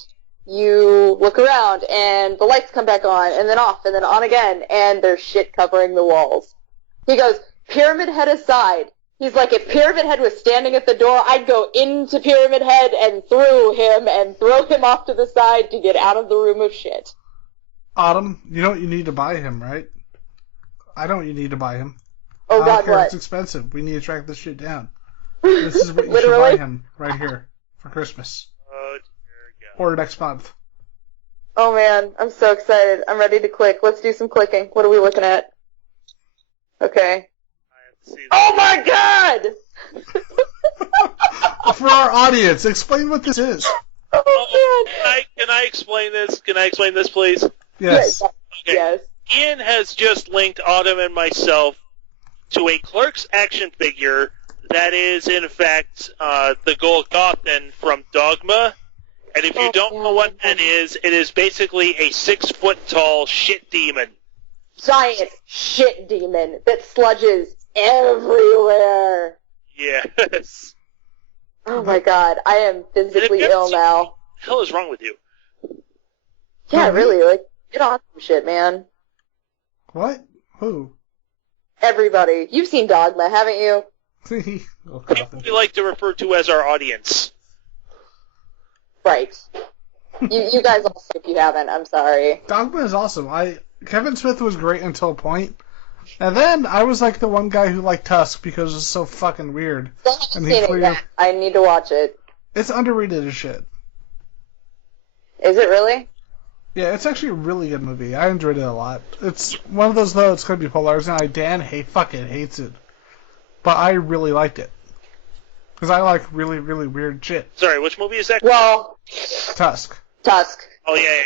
you look around, and the lights come back on, and then off, and then on again, and there's shit covering the walls. He goes, Pyramid Head aside. He's like, if Pyramid Head was standing at the door, I'd go into Pyramid Head and through him and throw him off to the side to get out of the room of shit. Autumn, you know what you need to buy him, right? I know what you need to buy him. Oh, God, what? It's expensive. We need to track this shit down. This is what you should buy him right here for Christmas. Or next month. Oh, man. I'm so excited. I'm ready to click. Let's do some clicking. What are we looking at? Okay. Oh, my God! For our audience, explain what this is. Oh, God. Can I explain this? Can I explain this, please? Yes. Okay. Yes. Ian has just linked Autumn and myself to a Clerks action figure that is, in fact, the Golgothan from Dogma. And if you don't know what that is, it is basically a 6-foot-tall shit demon. Giant shit demon that sludges everywhere. Yes. Oh, my God. I am physically ill now. What the hell is wrong with you? Yeah, really. Get on some shit, man. What? Who? Everybody. You've seen Dogma, haven't you? People we like to refer to as our audience. Right. You guys also, if you haven't, I'm sorry. Dogma is awesome. Kevin Smith was great until a point. And then I was like the one guy who liked Tusk because it's so fucking weird. I need to watch it. It's underrated as shit. Is it really? Yeah, it's actually a really good movie. I enjoyed it a lot. It's one of those, though, it's going to be polarizing. Dan fucking hates it. But I really liked it. Because I like really, really weird shit. Sorry, which movie is that? Well... Tusk. Oh, yeah.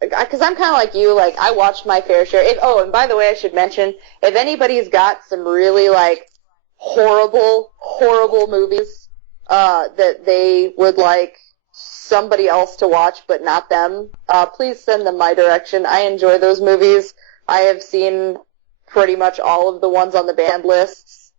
Because I'm kind of like you, I watched my fair share. And by the way, I should mention, if anybody's got some really, horrible, horrible movies, that they would like somebody else to watch but not them, please send them my direction. I enjoy those movies. I have seen pretty much all of the ones on the banned lists.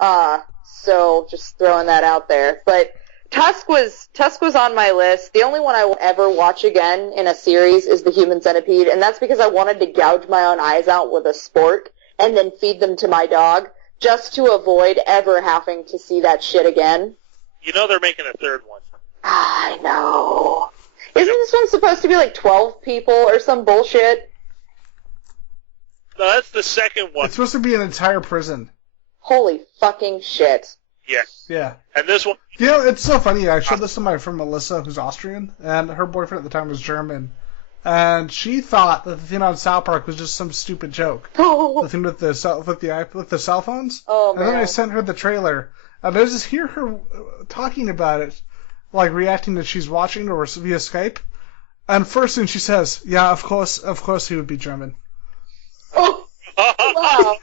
So just throwing that out there. But Tusk was on my list. The only one I will ever watch again in a series is The Human Centipede, and that's because I wanted to gouge my own eyes out with a spork and then feed them to my dog, just to avoid ever having to see that shit again. You know they're making a third one. I know. Isn't this one supposed to be like 12 people or some bullshit? No, that's the second one. It's supposed to be an entire prison. Holy fucking shit. Yeah. Yeah. And this one... You know, it's so funny. I showed this to my friend Melissa, who's Austrian, and her boyfriend at the time was German. And she thought that the thing on South Park was just some stupid joke. The thing with the cell phones. Oh, man. And then I sent her the trailer, and I just hear her talking about it, like reacting that she's watching or via Skype. And first thing she says, "Yeah, of course he would be German." Oh, wow.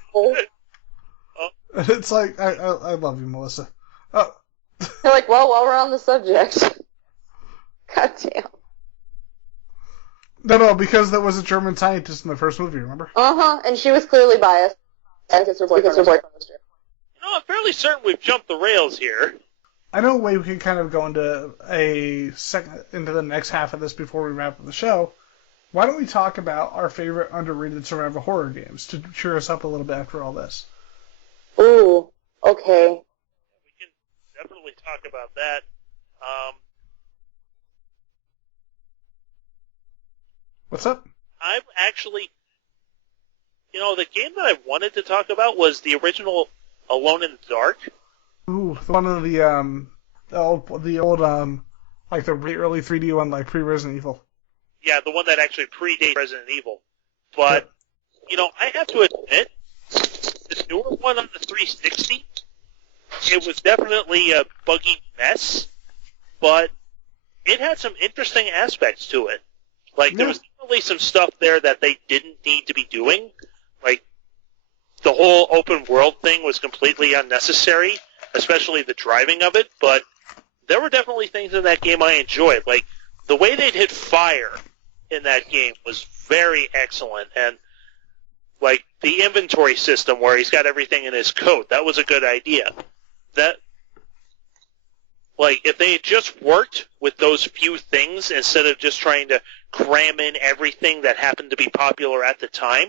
And it's like, I love you, Melissa. They're like, well, while we're on the subject. God damn. No, because there was a German scientist in the first movie, remember? Uh-huh, and she was clearly biased. Because her boyfriend was German. You know, I'm fairly certain we've jumped the rails here. I know a way we can kind of go into the next half of this before we wrap up the show. Why don't we talk about our favorite underrated survival horror games to cheer us up a little bit after all this? Ooh, okay. We can definitely talk about that. What's up? I'm actually... You know, the game that I wanted to talk about was the original Alone in the Dark. Ooh, one of the old like the early 3D one, like pre-Resident Evil. Yeah, the one that actually predates Resident Evil. But, you know, I have to admit, the newer one on the 360, it was definitely a buggy mess, but it had some interesting aspects to it. Like, there was definitely some stuff there that they didn't need to be doing. Like, the whole open world thing was completely unnecessary, especially the driving of it, but there were definitely things in that game I enjoyed. Like, the way they'd hit fire in that game was very excellent, and, like, the inventory system where he's got everything in his coat, that was a good idea. That, like, if they had just worked with those few things instead of just trying to cram in everything that happened to be popular at the time,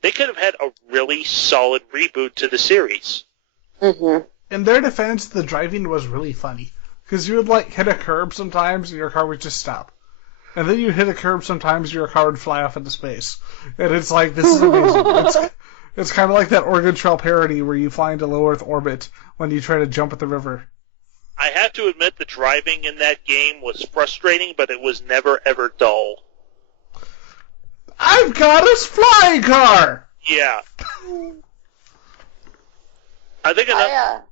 they could have had a really solid reboot to the series. Mm-hmm. In their defense, the driving was really funny. Because you would, like, hit a curb sometimes and your car would just stop. And then you hit a curb sometimes and your car would fly off into space. And it's like, this is amazing. It's kind of like that Oregon Trail parody where you fly into low Earth orbit when you try to jump at the river. I have to admit the driving in that game was frustrating, but it was never, ever dull. I've got a flying car! Yeah. I think another...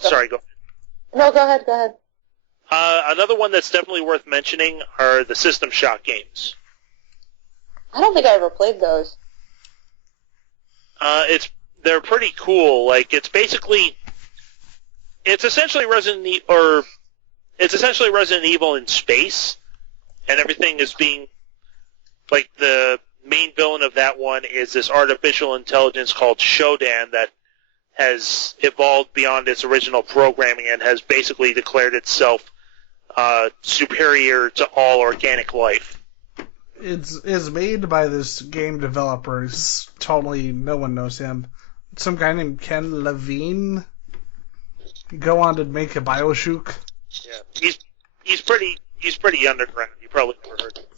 sorry, go ahead. No, go ahead. Another one that's definitely worth mentioning are the System Shock games. I don't think I ever played those. They're pretty cool. Like, it's essentially Resident Evil in space, and everything is being, like, the main villain of that one is this artificial intelligence called Shodan that has evolved beyond its original programming and has basically declared itself superior to all organic life. It's made by this game developer. It's totally, no one knows him. Some guy named Ken Levine. Go on to make a BioShock. Yeah, he's pretty underground. You probably never heard of him.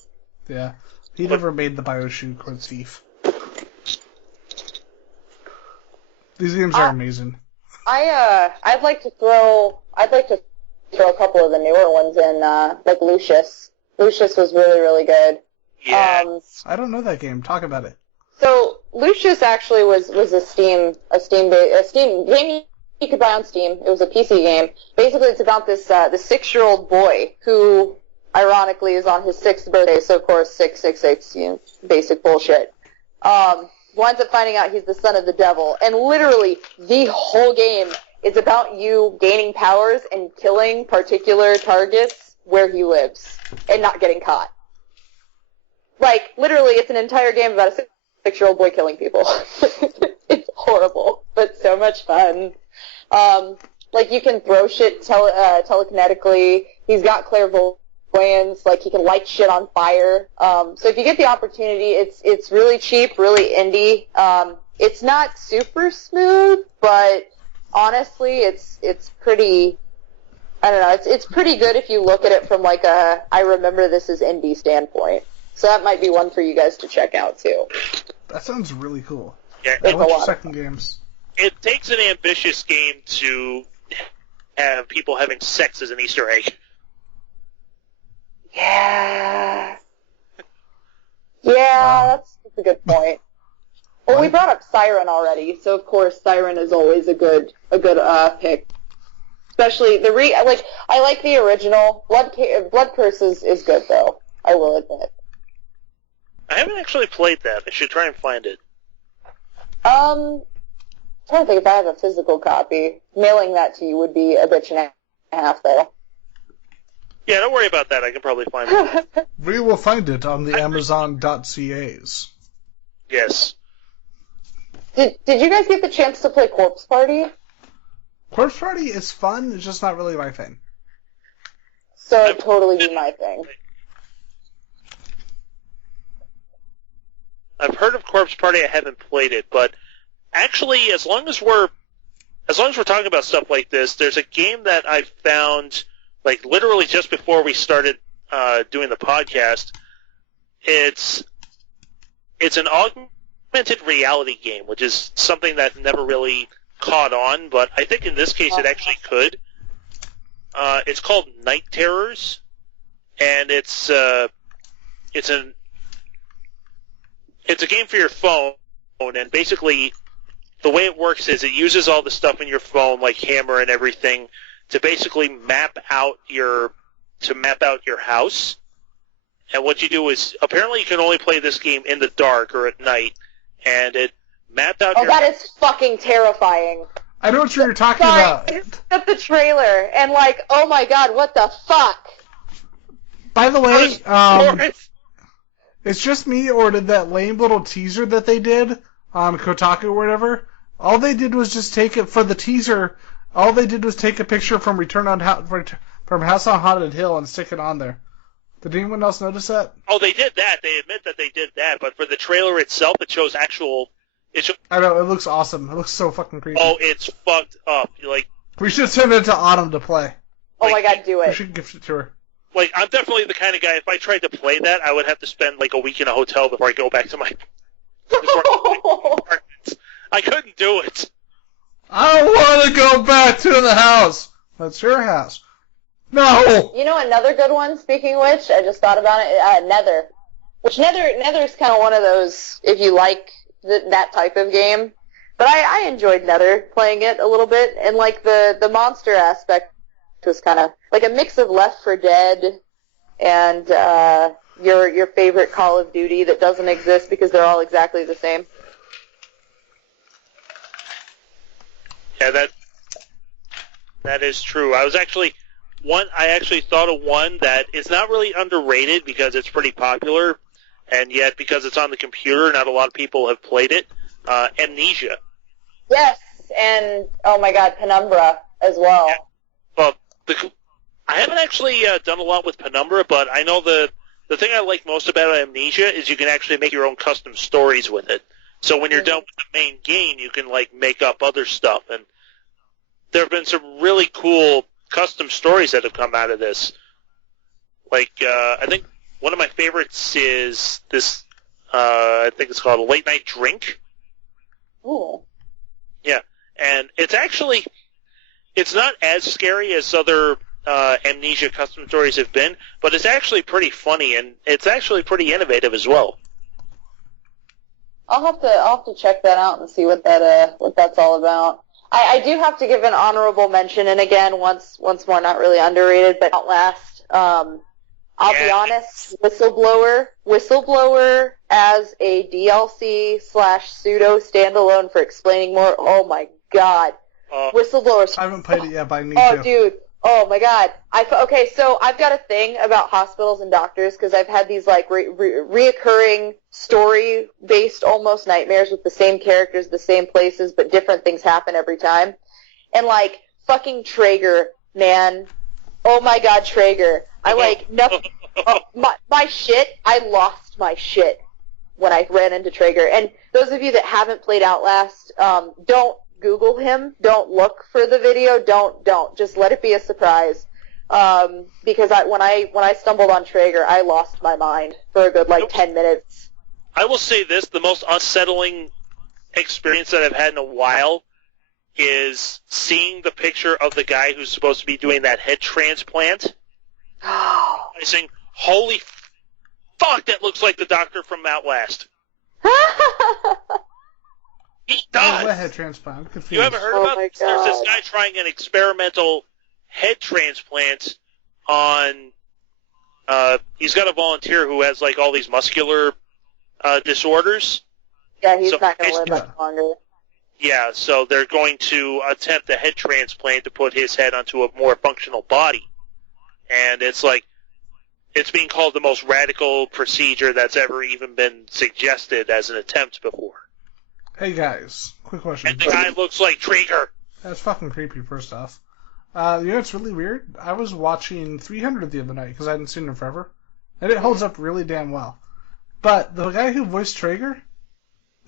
Yeah, he never made the BioShock or the Thief. These games are amazing. I'd like to throw a couple of the newer ones in, like Lucius. Lucius was really, really good. Yeah. I don't know that game. Talk about it. So Lucius actually was a Steam game you could buy on Steam. It was a PC game. Basically, it's about this the 6-year-old boy who, ironically, is on his 6th birthday. So of course, 666, basic bullshit. Winds up finding out he's the son of the devil, and literally the whole game It's about you gaining powers and killing particular targets where he lives and not getting caught. Like, literally, it's an entire game about a 6-year-old boy killing people. It's horrible, but so much fun. Like, you can throw shit telekinetically. He's got clairvoyance. Like, he can light shit on fire. So if you get the opportunity, it's really cheap, really indie. It's not super smooth, but honestly, it's pretty, I don't know, it's pretty good if you look at it from like a, I remember this as indie standpoint. So that might be one for you guys to check out, too. That sounds really cool. Yeah, I like second games. It takes an ambitious game to have people having sex as an Easter egg. Yeah. Yeah, that's a good point. Well, we brought up Siren already, so of course Siren is always a good pick. Especially I like the original. Blood Curse is good though. I will admit. I haven't actually played that. I should try and find it. I'm trying to think if I have a physical copy. Mailing that to you would be a bitch and a half, though. Yeah, don't worry about that. I can probably find it. We will find it on the Amazon.cas. Yes. Did you guys get the chance to play Corpse Party? Corpse Party is fun. It's just not really my thing. So it'd totally be my thing. I've heard of Corpse Party. I haven't played it, but actually, as long as we're talking about stuff like this, there's a game that I found like literally just before we started doing the podcast. It's an augmented reality game, which is something that never really caught on, but I think in this case it actually could. It's called Night Terrors, and it's a game for your phone, and basically the way it works is it uses all the stuff in your phone, like Hammer and everything, to basically map out your house. And what you do is, apparently you can only play this game in the dark or at night, and it mapped out your... Oh, that is fucking terrifying. I know what you're talking about. I just got the trailer, and like, oh my god, what the fuck? By the way, it's just me, or did that lame little teaser that they did on Kotaku or whatever, all they did was just take it for the teaser, all they did was take a picture from from House on Haunted Hill and stick it on there. Did anyone else notice that? Oh, they did that. They admit that they did that, but for the trailer itself, it shows actual... I know, it looks awesome. It looks so fucking creepy. Oh, it's fucked up. Like, we should send it to Autumn to play. Oh my god, do it. We should gift it to her. Like, I'm definitely the kind of guy, if I tried to play that, I would have to spend like a week in a hotel before I go back to my apartment. I couldn't do it. I don't want to go back to the house. That's your house. No! You know another good one, speaking of which, I just thought about it, Nether. Which Nether's kind of one of those, if you like that type of game. But I enjoyed Nether, playing it a little bit, and like the monster aspect was kind of like a mix of Left 4 Dead and your favorite Call of Duty that doesn't exist because they're all exactly the same. Yeah, that is true. I actually thought of one that is not really underrated because it's pretty popular, and yet because it's on the computer, not a lot of people have played it. Amnesia. Yes, and oh my god, Penumbra as well. Yeah. Well, I haven't actually done a lot with Penumbra, but I know the thing I like most about Amnesia is you can actually make your own custom stories with it. So when you're done with the main game, you can like make up other stuff, and there have been some really cool custom stories that have come out of this. Like, I think one of my favorites is this, I think it's called a Late Night Drink. Ooh. Yeah, and it's not as scary as other Amnesia custom stories have been, but it's actually pretty funny, and it's actually pretty innovative as well. I'll have to check that out and see what that's all about. I do have to give an honorable mention, and again, once more, not really underrated, but Outlast. I'll be honest, Whistleblower as a DLC / pseudo standalone for Explaining More. Oh my god, Whistleblowers. I haven't played it yet, but I need Oh, to. dude. Oh, my God. Okay, so I've got a thing about hospitals and doctors because I've had these, like, reoccurring story-based almost nightmares with the same characters, the same places, but different things happen every time. And, like, fucking Traeger, man. Oh, my God, Traeger. I, like, nothing. My shit, I lost my shit when I ran into Traeger. And those of you that haven't played Outlast, don't Google him. Don't look for the video. Don't. Just let it be a surprise. Because when I stumbled on Traeger, I lost my mind for a good, 10 minutes. I will say this, the most unsettling experience that I've had in a while is seeing the picture of the guy who's supposed to be doing that head transplant. I think, holy fuck, that looks like the doctor from Outlast. He does. What head transplant? I'm confused. You haven't heard about this? There's this guy trying an experimental head transplant on. He's got a volunteer who has all these muscular disorders. Yeah, he's not going to live much longer. Yeah, so they're going to attempt a head transplant to put his head onto a more functional body. And it's being called the most radical procedure that's ever even been suggested as an attempt before. Hey guys, quick question. And the guy looks like Traeger. That's fucking creepy, first off. It's really weird? I was watching 300 the other night because I hadn't seen it in forever. And it holds up really damn well. But the guy who voiced Traeger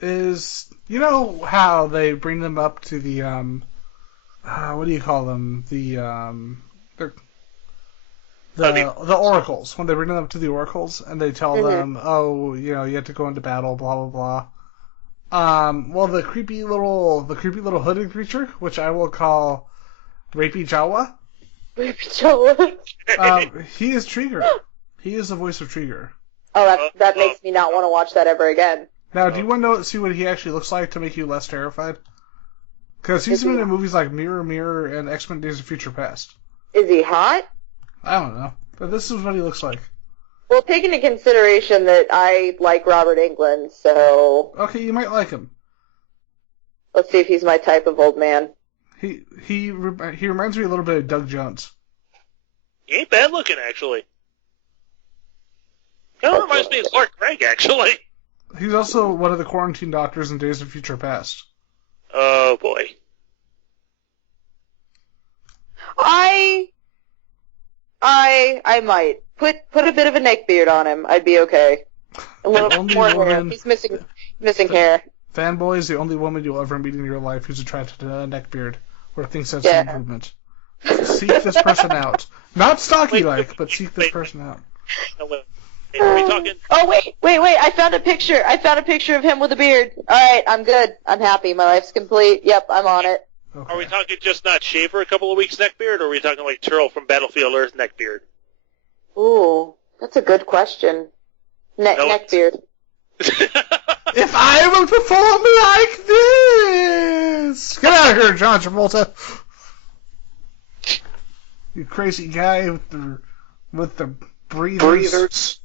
is... You know how they bring them up to the, what do you call them? The oracles. When they bring them up to the oracles and they tell them, you have to go into battle, blah, blah, blah. Well, the creepy little hooded creature, which I will call Rapey Jawa. Rapey Jawa. He is Traeger. He is the voice of Traeger. Oh, that makes me not want to watch that ever again. Now, do you want to see what he actually looks like to make you less terrified? Because he's been in movies like Mirror, Mirror, and X-Men Days of Future Past. Is he hot? I don't know. But this is what he looks like. Well, take into consideration that I like Robert Englund, so... Okay, you might like him. Let's see if he's my type of old man. He reminds me a little bit of Doug Jones. He ain't bad looking, actually. Kind of reminds me of Clark Gregg, actually. He's also one of the quarantine doctors in Days of Future Past. Oh, boy. I might. Put a bit of a neck beard on him. I'd be okay. A little bit more hair. He's missing hair. Fanboy is the only woman you'll ever meet in your life who's attracted to a neck beard or thinks that's an improvement. Seek this person out. Not stocky-like, but seek this person out. Are we talking? Oh, wait. I found a picture. Of him with a beard. All right, I'm good. I'm happy. My life's complete. Yep, I'm on it. Okay. Are we talking just not shave for a couple of weeks neckbeard, or are we talking like Turl from Battlefield Earth neckbeard? Ooh, that's a good question. Neckbeard. If I will perform like this! Get out of here, John Travolta! You crazy guy with the breathers.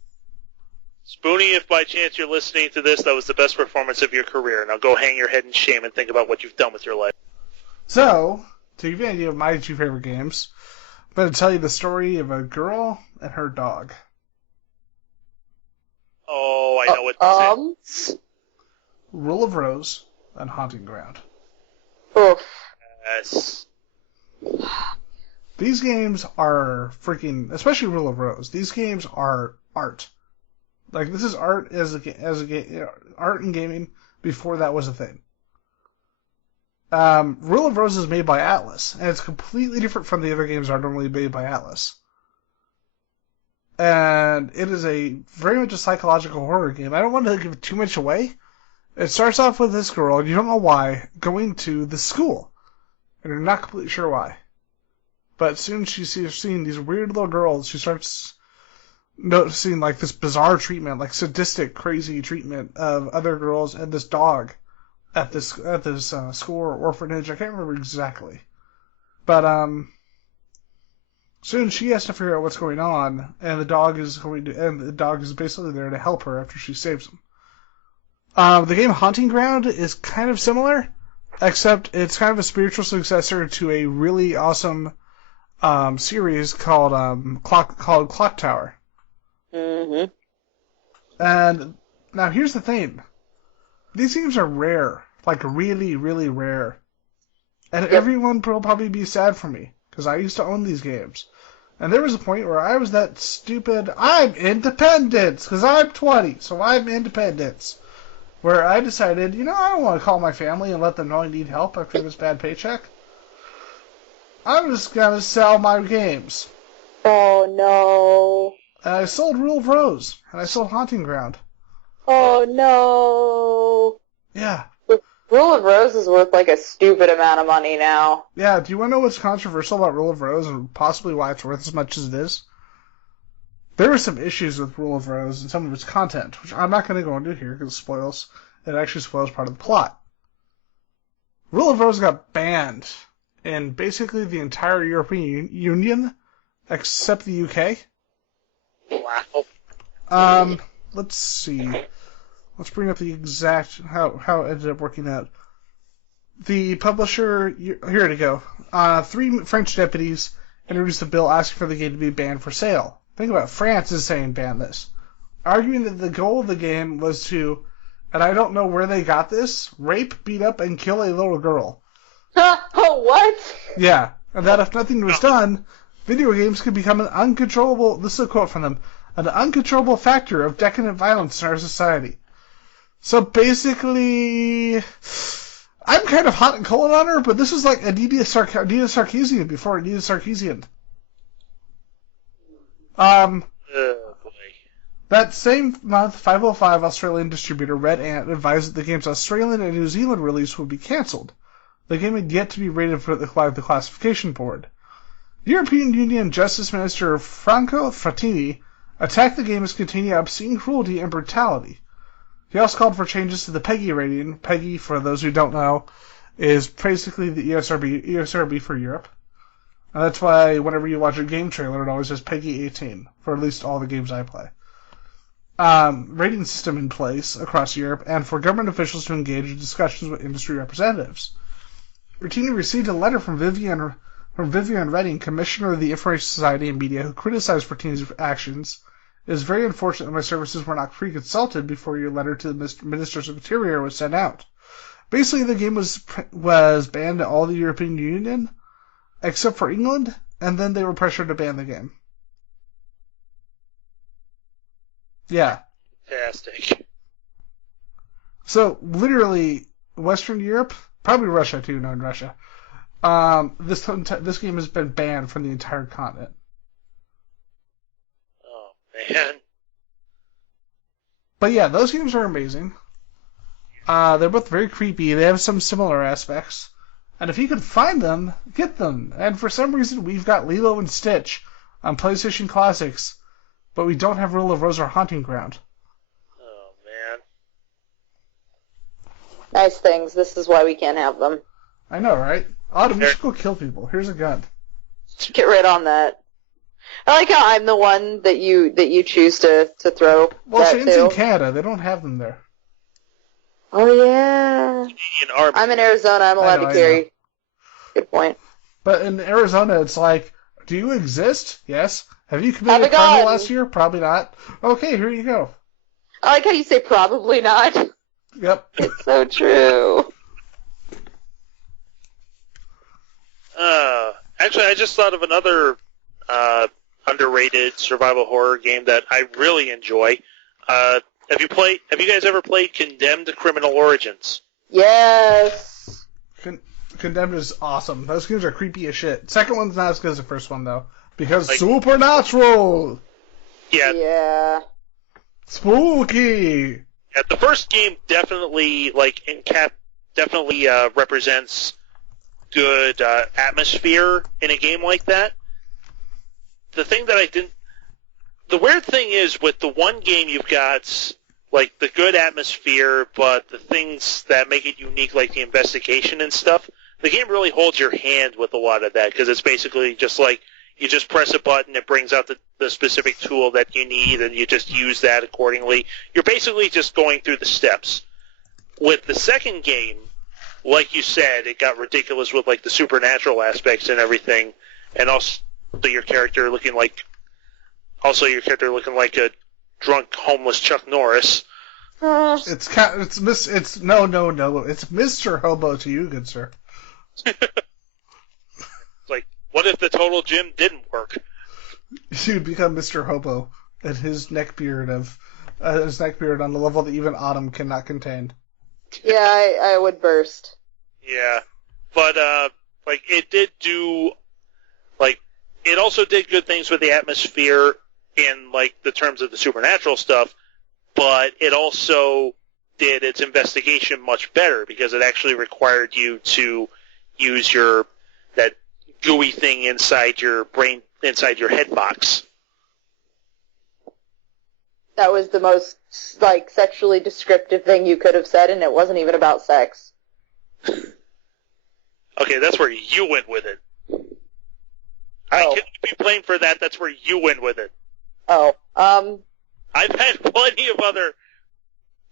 Spoonie, if by chance you're listening to this, that was the best performance of your career. Now go hang your head in shame and think about what you've done with your life. So, to give you an idea of my two favorite games, I'm going to tell you the story of a girl and her dog. Oh, I know what this is. Rule of Rose and Haunting Ground. Oof. Yes. These games are freaking, especially Rule of Rose. These games are art. Like, this is art art in gaming before that was a thing. Rule of Rose is made by Atlas, and it's completely different from the other games that are normally made by Atlas. And it is very much a psychological horror game. I don't want to give too much away. It starts off with this girl, and you don't know why, going to the school. And you're not completely sure why. But soon she's seeing these weird little girls. She starts noticing like this bizarre treatment, like sadistic, crazy treatment of other girls and this dog at this school or orphanage. I can't remember exactly. But soon she has to figure out what's going on, and the dog is basically there to help her after she saves him. The game Haunting Ground is kind of similar. except it's kind of a spiritual successor to a really awesome series called Clock Tower. Mm-hmm. And now here's the thing. These games are rare. Like, really, really rare. And everyone will probably be sad for me, because I used to own these games. And there was a point where I was that stupid, I'm independent, because I'm 20, so I'm independent. Where I decided, I don't want to call my family and let them know I need help after this bad paycheck. I'm just going to sell my games. Oh, no. And I sold Rule of Rose, and I sold Haunting Ground. Oh, no. Yeah. Rule of Rose is worth like a stupid amount of money now. Yeah, do you want to know what's controversial about Rule of Rose and possibly why it's worth as much as it is? There were some issues with Rule of Rose and some of its content, which I'm not going to go into here because it actually spoils part of the plot. Rule of Rose got banned in basically the entire European Union, except the UK. Wow. Let's see. Let's bring up the exact how it ended up working out. The publisher, here to go. 3 French deputies introduced a bill asking for the game to be banned for sale. Think about it, France is saying ban this, arguing that the goal of the game was to, and I don't know where they got this, rape, beat up, and kill a little girl. Oh, what? Yeah, and that if nothing was done, video games could become an uncontrollable, this is a quote from them, an uncontrollable factor of decadent violence in our society. So basically, I'm kind of hot and cold on her, but this is like Anita Sarkeesian before Anita Sarkeesian. Oh, boy. That same month, 505 Australian distributor Red Ant advised that the game's Australian and New Zealand release would be cancelled. The game had yet to be rated for the classification board. European Union Justice Minister Franco Frattini attacked the game as containing obscene cruelty and brutality. He also called for changes to the PEGI rating. PEGI, for those who don't know, is basically the ESRB for Europe. And that's why whenever you watch a game trailer, it always says PEGI 18, for at least all the games I play. Rating system in place across Europe, and for government officials to engage in discussions with industry representatives. Routinely received a letter from Vivian Redding, Commissioner of the Information Society and Media, who criticized Frattini's actions. It is very unfortunate that my services were not pre-consulted before your letter to the Ministers of Interior was sent out. Basically, the game was banned in all the European Union, except for England, and then they were pressured to ban the game. Yeah. Fantastic. So, literally, Western Europe, probably Russia too, knowing Russia, this game has been banned from the entire continent. Man. But yeah, those games are amazing. They're both very creepy. They have some similar aspects. And if you can find them, get them. And for some reason, we've got Lilo and Stitch on PlayStation Classics, but we don't have Rule of Rose or Haunting Ground. Oh, man. Nice things. This is why we can't have them. I know, right? Autumn, you should go kill people. Here's a gun. Get right on that. I like how I'm the one that you choose to throw. Well, that Shane's to. in Canada. They don't have them there. Oh yeah. I'm in Arizona. I'm allowed to carry. Good point. But in Arizona, it's like, do you exist? Yes. Have you committed a crime last year? Probably not. Okay, here you go. I like how you say probably not. Yep. It's so true. Actually, I just thought of another underrated survival horror game that I really enjoy. Have you guys ever played Condemned Criminal Origins? Yes. Condemned is awesome. Those games are creepy as shit. Second one's not as good as the first one though, because supernatural. Yeah. Spooky. Yeah, the first game definitely represents good atmosphere in a game like that. The weird thing is with the one game you've got like the good atmosphere, but the things that make it unique, like the investigation and stuff, the game really holds your hand with a lot of that because it's basically just like you just press a button, it brings out the specific tool that you need, and you just use that accordingly. You're basically just going through the steps. With the second game, like you said, it got ridiculous with like the supernatural aspects and everything, and also your character looking like a drunk homeless Chuck Norris. It's Mr. Hobo to you, good sir. Like, what if the total gym didn't work? You'd become Mr. Hobo and his neckbeard on the level that even Autumn cannot contain. Yeah, I would burst. Yeah, but like it did do, like it also did good things with the atmosphere in like the terms of the supernatural stuff, but it also did its investigation much better because it actually required you to use that gooey thing inside your brain, inside your head box. That was the most, like, sexually descriptive thing you could have said, and it wasn't even about sex. Okay, that's where you went with it. I can't be blamed for that. That's where you went with it. Oh, I've had plenty of other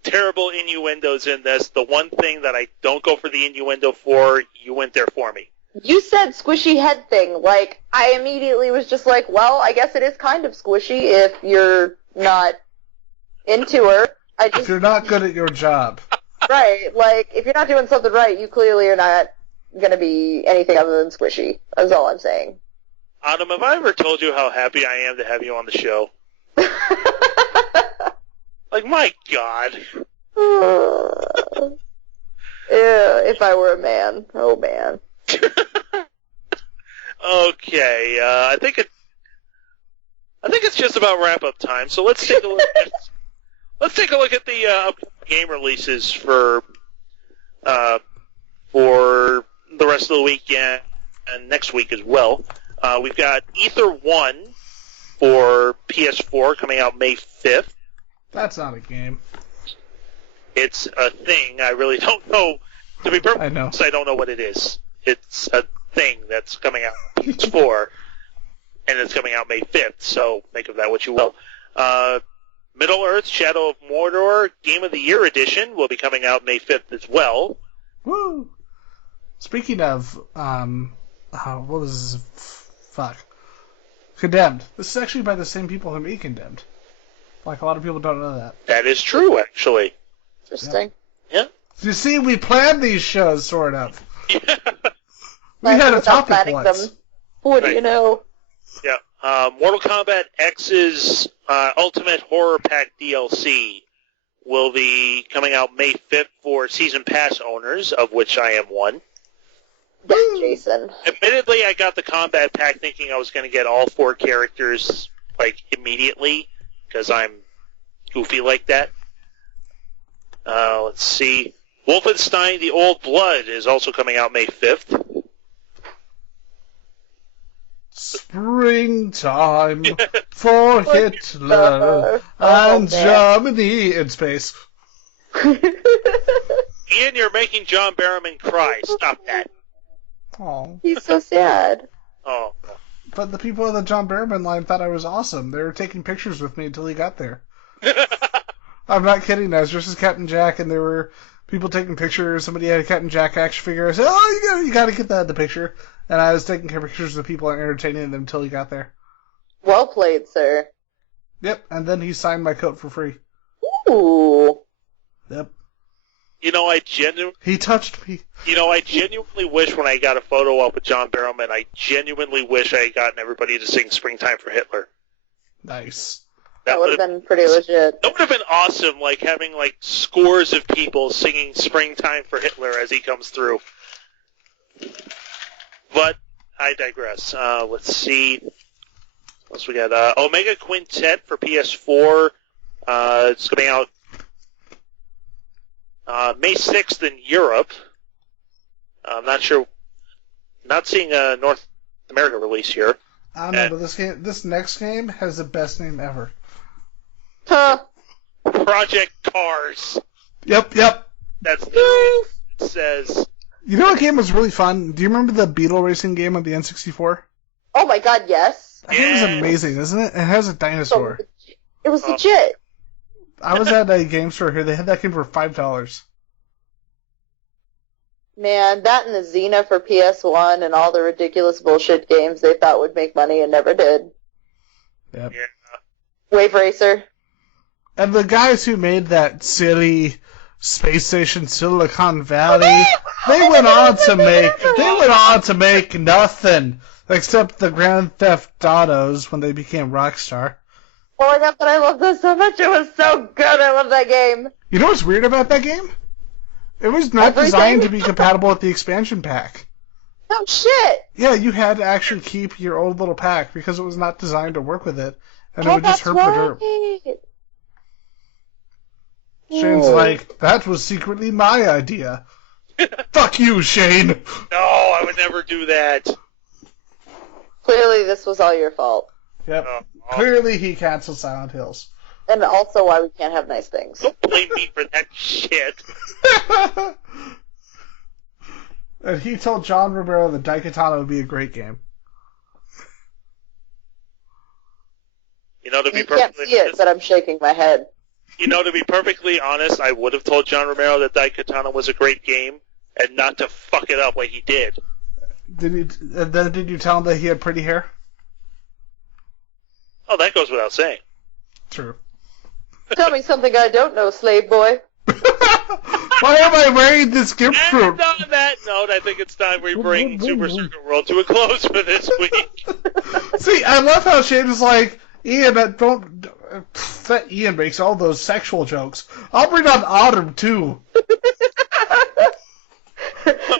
terrible innuendos in this. The one thing that I don't go for the innuendo for, you went there for me. You said squishy head thing. Like, I immediately was just like, well, I guess it is kind of squishy if you're not into her. If you're not good at your job. Right, like, if you're not doing something right, you clearly are not going to be anything other than squishy. That's all I'm saying. Autumn, have I ever told you how happy I am to have you on the show? Like, my God. Yeah, if I were a man. Oh, man. Okay, I think it's just about wrap-up time. So let's take a look at the game releases for the rest of the weekend and next week as well. We've got Ether 1 for PS4 coming out May 5th. That's not a game. It's a thing. I really don't know. To be perfectly honest, I don't know what it is. It's a thing that's coming out on PS4, and it's coming out May 5th, so make of that what you will. Middle-earth Shadow of Mordor Game of the Year Edition will be coming out May 5th as well. Woo! Speaking of, what was this? Fuck. Condemned. This is actually by the same people who made Condemned. Like, a lot of people don't know that. That is true, actually. Interesting. Yeah. You see, we planned these shows, sort of. Yeah. We had a topic once. Them. What do you know? Yeah. Mortal Kombat X's Ultimate Horror Pack DLC will be coming out May 5th for Season Pass owners, of which I am one. Yeah, Jason. Admittedly, I got the Combat Pack thinking I was going to get all 4 characters, like, immediately, because I'm goofy like that. Let's see. Wolfenstein The Old Blood is also coming out May 5th. Springtime for Hitler and Germany in space. Ian, you're making John Barrowman cry. Stop that. Oh. He's so sad. Oh. But the people of the John Barrowman line thought I was awesome. They were taking pictures with me until he got there. I'm not kidding. I was dressed as Captain Jack, and there were people taking pictures. Somebody had a Captain Jack action figure. I said, "Oh, you got to get that in the picture." And I was taking pictures of people and entertaining them until he got there. Well played, sir. Yep. And then he signed my coat for free. Ooh. Yep. You know, He touched me. You know, I genuinely wish when I got a photo up with John Barrowman, I genuinely wish I had gotten everybody to sing "Springtime for Hitler." Nice. That would have been pretty legit. That would have been awesome, like having like scores of people singing "Springtime for Hitler" as he comes through. But I digress. Let's see. What else we got? Omega Quintet for PS4. It's coming out May 6th in Europe. I'm not sure. Not seeing a North America release here. I don't know, but this next game has the best name ever. Huh. Project Cars. Yep. That's literally what it says. You know what game was really fun? Do you remember the Beetle racing game on the N64? Oh my god, yes. That game is amazing, isn't it? It has a dinosaur. It was legit. I was at a game store here. They had that game for $5. Man, that and the Xena for PS1 and all the ridiculous bullshit games they thought would make money and never did. Yep. Yeah. Wave Racer. And the guys who made that silly space station Silicon Valley, they went on to make nothing except the Grand Theft Autos when they became Rockstar. Oh my god, but I love this so much. It was so good. I love that game. You know what's weird about that game? It was not designed to be compatible with the expansion pack. Oh shit. Yeah, you had to actually keep your old little pack because it was not designed to work with it, and it would just herp the derp. Shane's like, that was secretly my idea. Fuck you, Shane. No, I would never do that. Clearly this was all your fault. Yep. Clearly he canceled Silent Hills. And also why we can't have nice things. Don't blame me for that shit. And he told John Romero that Daikatana would be a great game. You know, to be You can't perfectly see it, honest, but I'm shaking my head. you know, to be perfectly honest, I would have told John Romero that Daikatana was a great game, and not to fuck it up like he did. Did you tell him that he had pretty hair? Oh, that goes without saying. True. Tell me something I don't know, slave boy. Why am I wearing this gift And fruit? on that note, I think it's time we bring Super Circuit World to a close for this week. See, I love how Shane is like, Ian, that Ian makes all those sexual jokes. I'll bring on Autumn, too.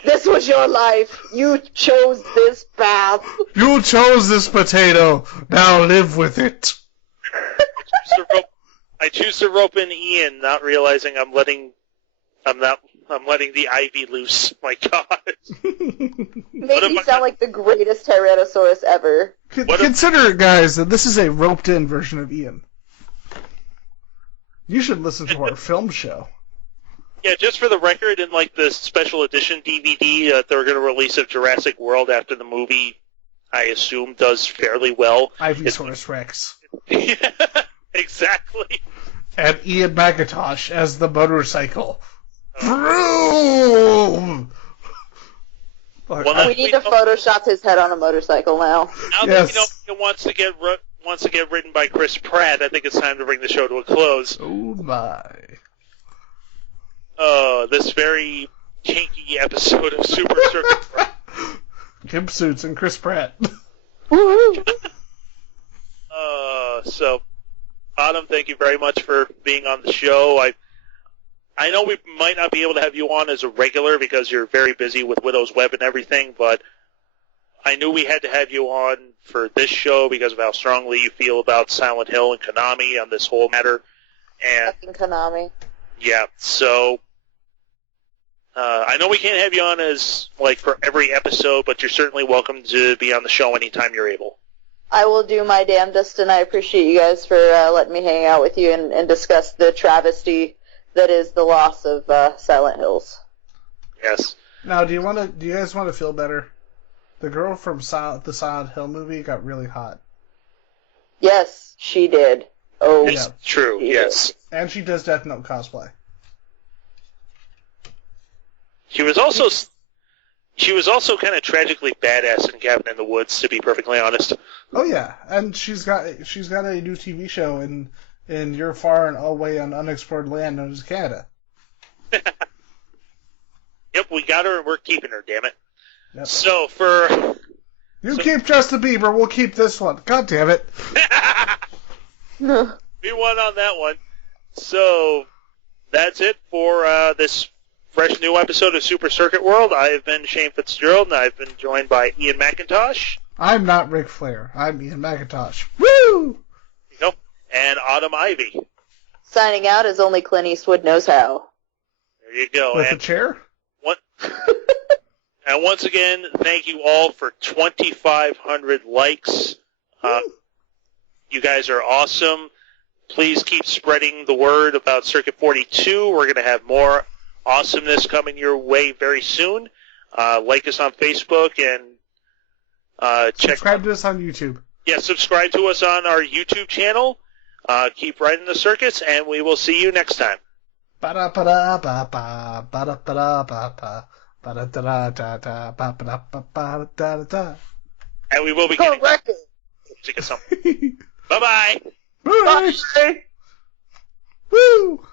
This was your life. You chose this path. You chose this potato. Now live with it. I choose to rope in Ian, not realizing I'm letting the ivy loose. My God. Made me sound like the greatest Tyrannosaurus ever. Consider it, guys, that this is a roped-in version of Ian. You should listen to our film show. Yeah, just for the record, in like the special edition DVD that they're going to release of Jurassic World after the movie, I assume, does fairly well. Ivysaurus Rex. Yeah, exactly. And Ian McIntosh as the motorcycle. Vroom! Well, We need to Photoshop his head on a motorcycle now. Now that we know it wants to get written by Chris Pratt, I think it's time to bring the show to a close. Oh my. This very kinky episode of Super Circuit. Gimp suits and Chris Pratt. So, Autumn, thank you very much for being on the show. I know we might not be able to have you on as a regular because you're very busy with Widow's Web and everything, but I knew we had to have you on for this show because of how strongly you feel about Silent Hill and Konami on this whole matter. And Fucking Konami. yeah, so I know we can't have you on as like for every episode, but you're certainly welcome to be on the show anytime you're able. I will do my damnedest, and I appreciate you guys for letting me hang out with you and discuss the travesty that is the loss of Silent Hills. Yes. Now, do you guys want to feel better? The girl from the Silent Hill movie got really hot. Yes, she did. Oh, It's true, yes. And she does Death Note cosplay. She was also kind of tragically badass in Cabin in the Woods, to be perfectly honest. Oh yeah, and she's got a new TV show in your far and away on unexplored land known as Canada. Yep, we got her and we're keeping her, damn it. Yep. So keep Justin Bieber, we'll keep this one. God damn it. we won on that one. So that's it for this fresh new episode of Super Circuit World. I have been Shane Fitzgerald, and I've been joined by Ian McIntosh. I'm not Ric Flair. I'm Ian McIntosh. Woo! Nope. And Autumn Ivy. signing out as only Clint Eastwood knows how. There you go. With a chair? And once again, thank you all for 2,500 likes. You guys are awesome. Please keep spreading the word about Circuit 42. We're going to have more awesomeness coming your way very soon. Like us on Facebook and subscribe to us on YouTube. Yeah, subscribe to us on our YouTube channel. Keep riding the circuits, and we will see you next time. Ba-da-ba-da-ba-ba, ba-da-ba-da-ba-ba, Ba-da-da-da-da-da, ba-ba-da-ba-ba-da-da-da. And we will be getting Correct. music at some point. Bye-bye. Bye. Bye. Woo!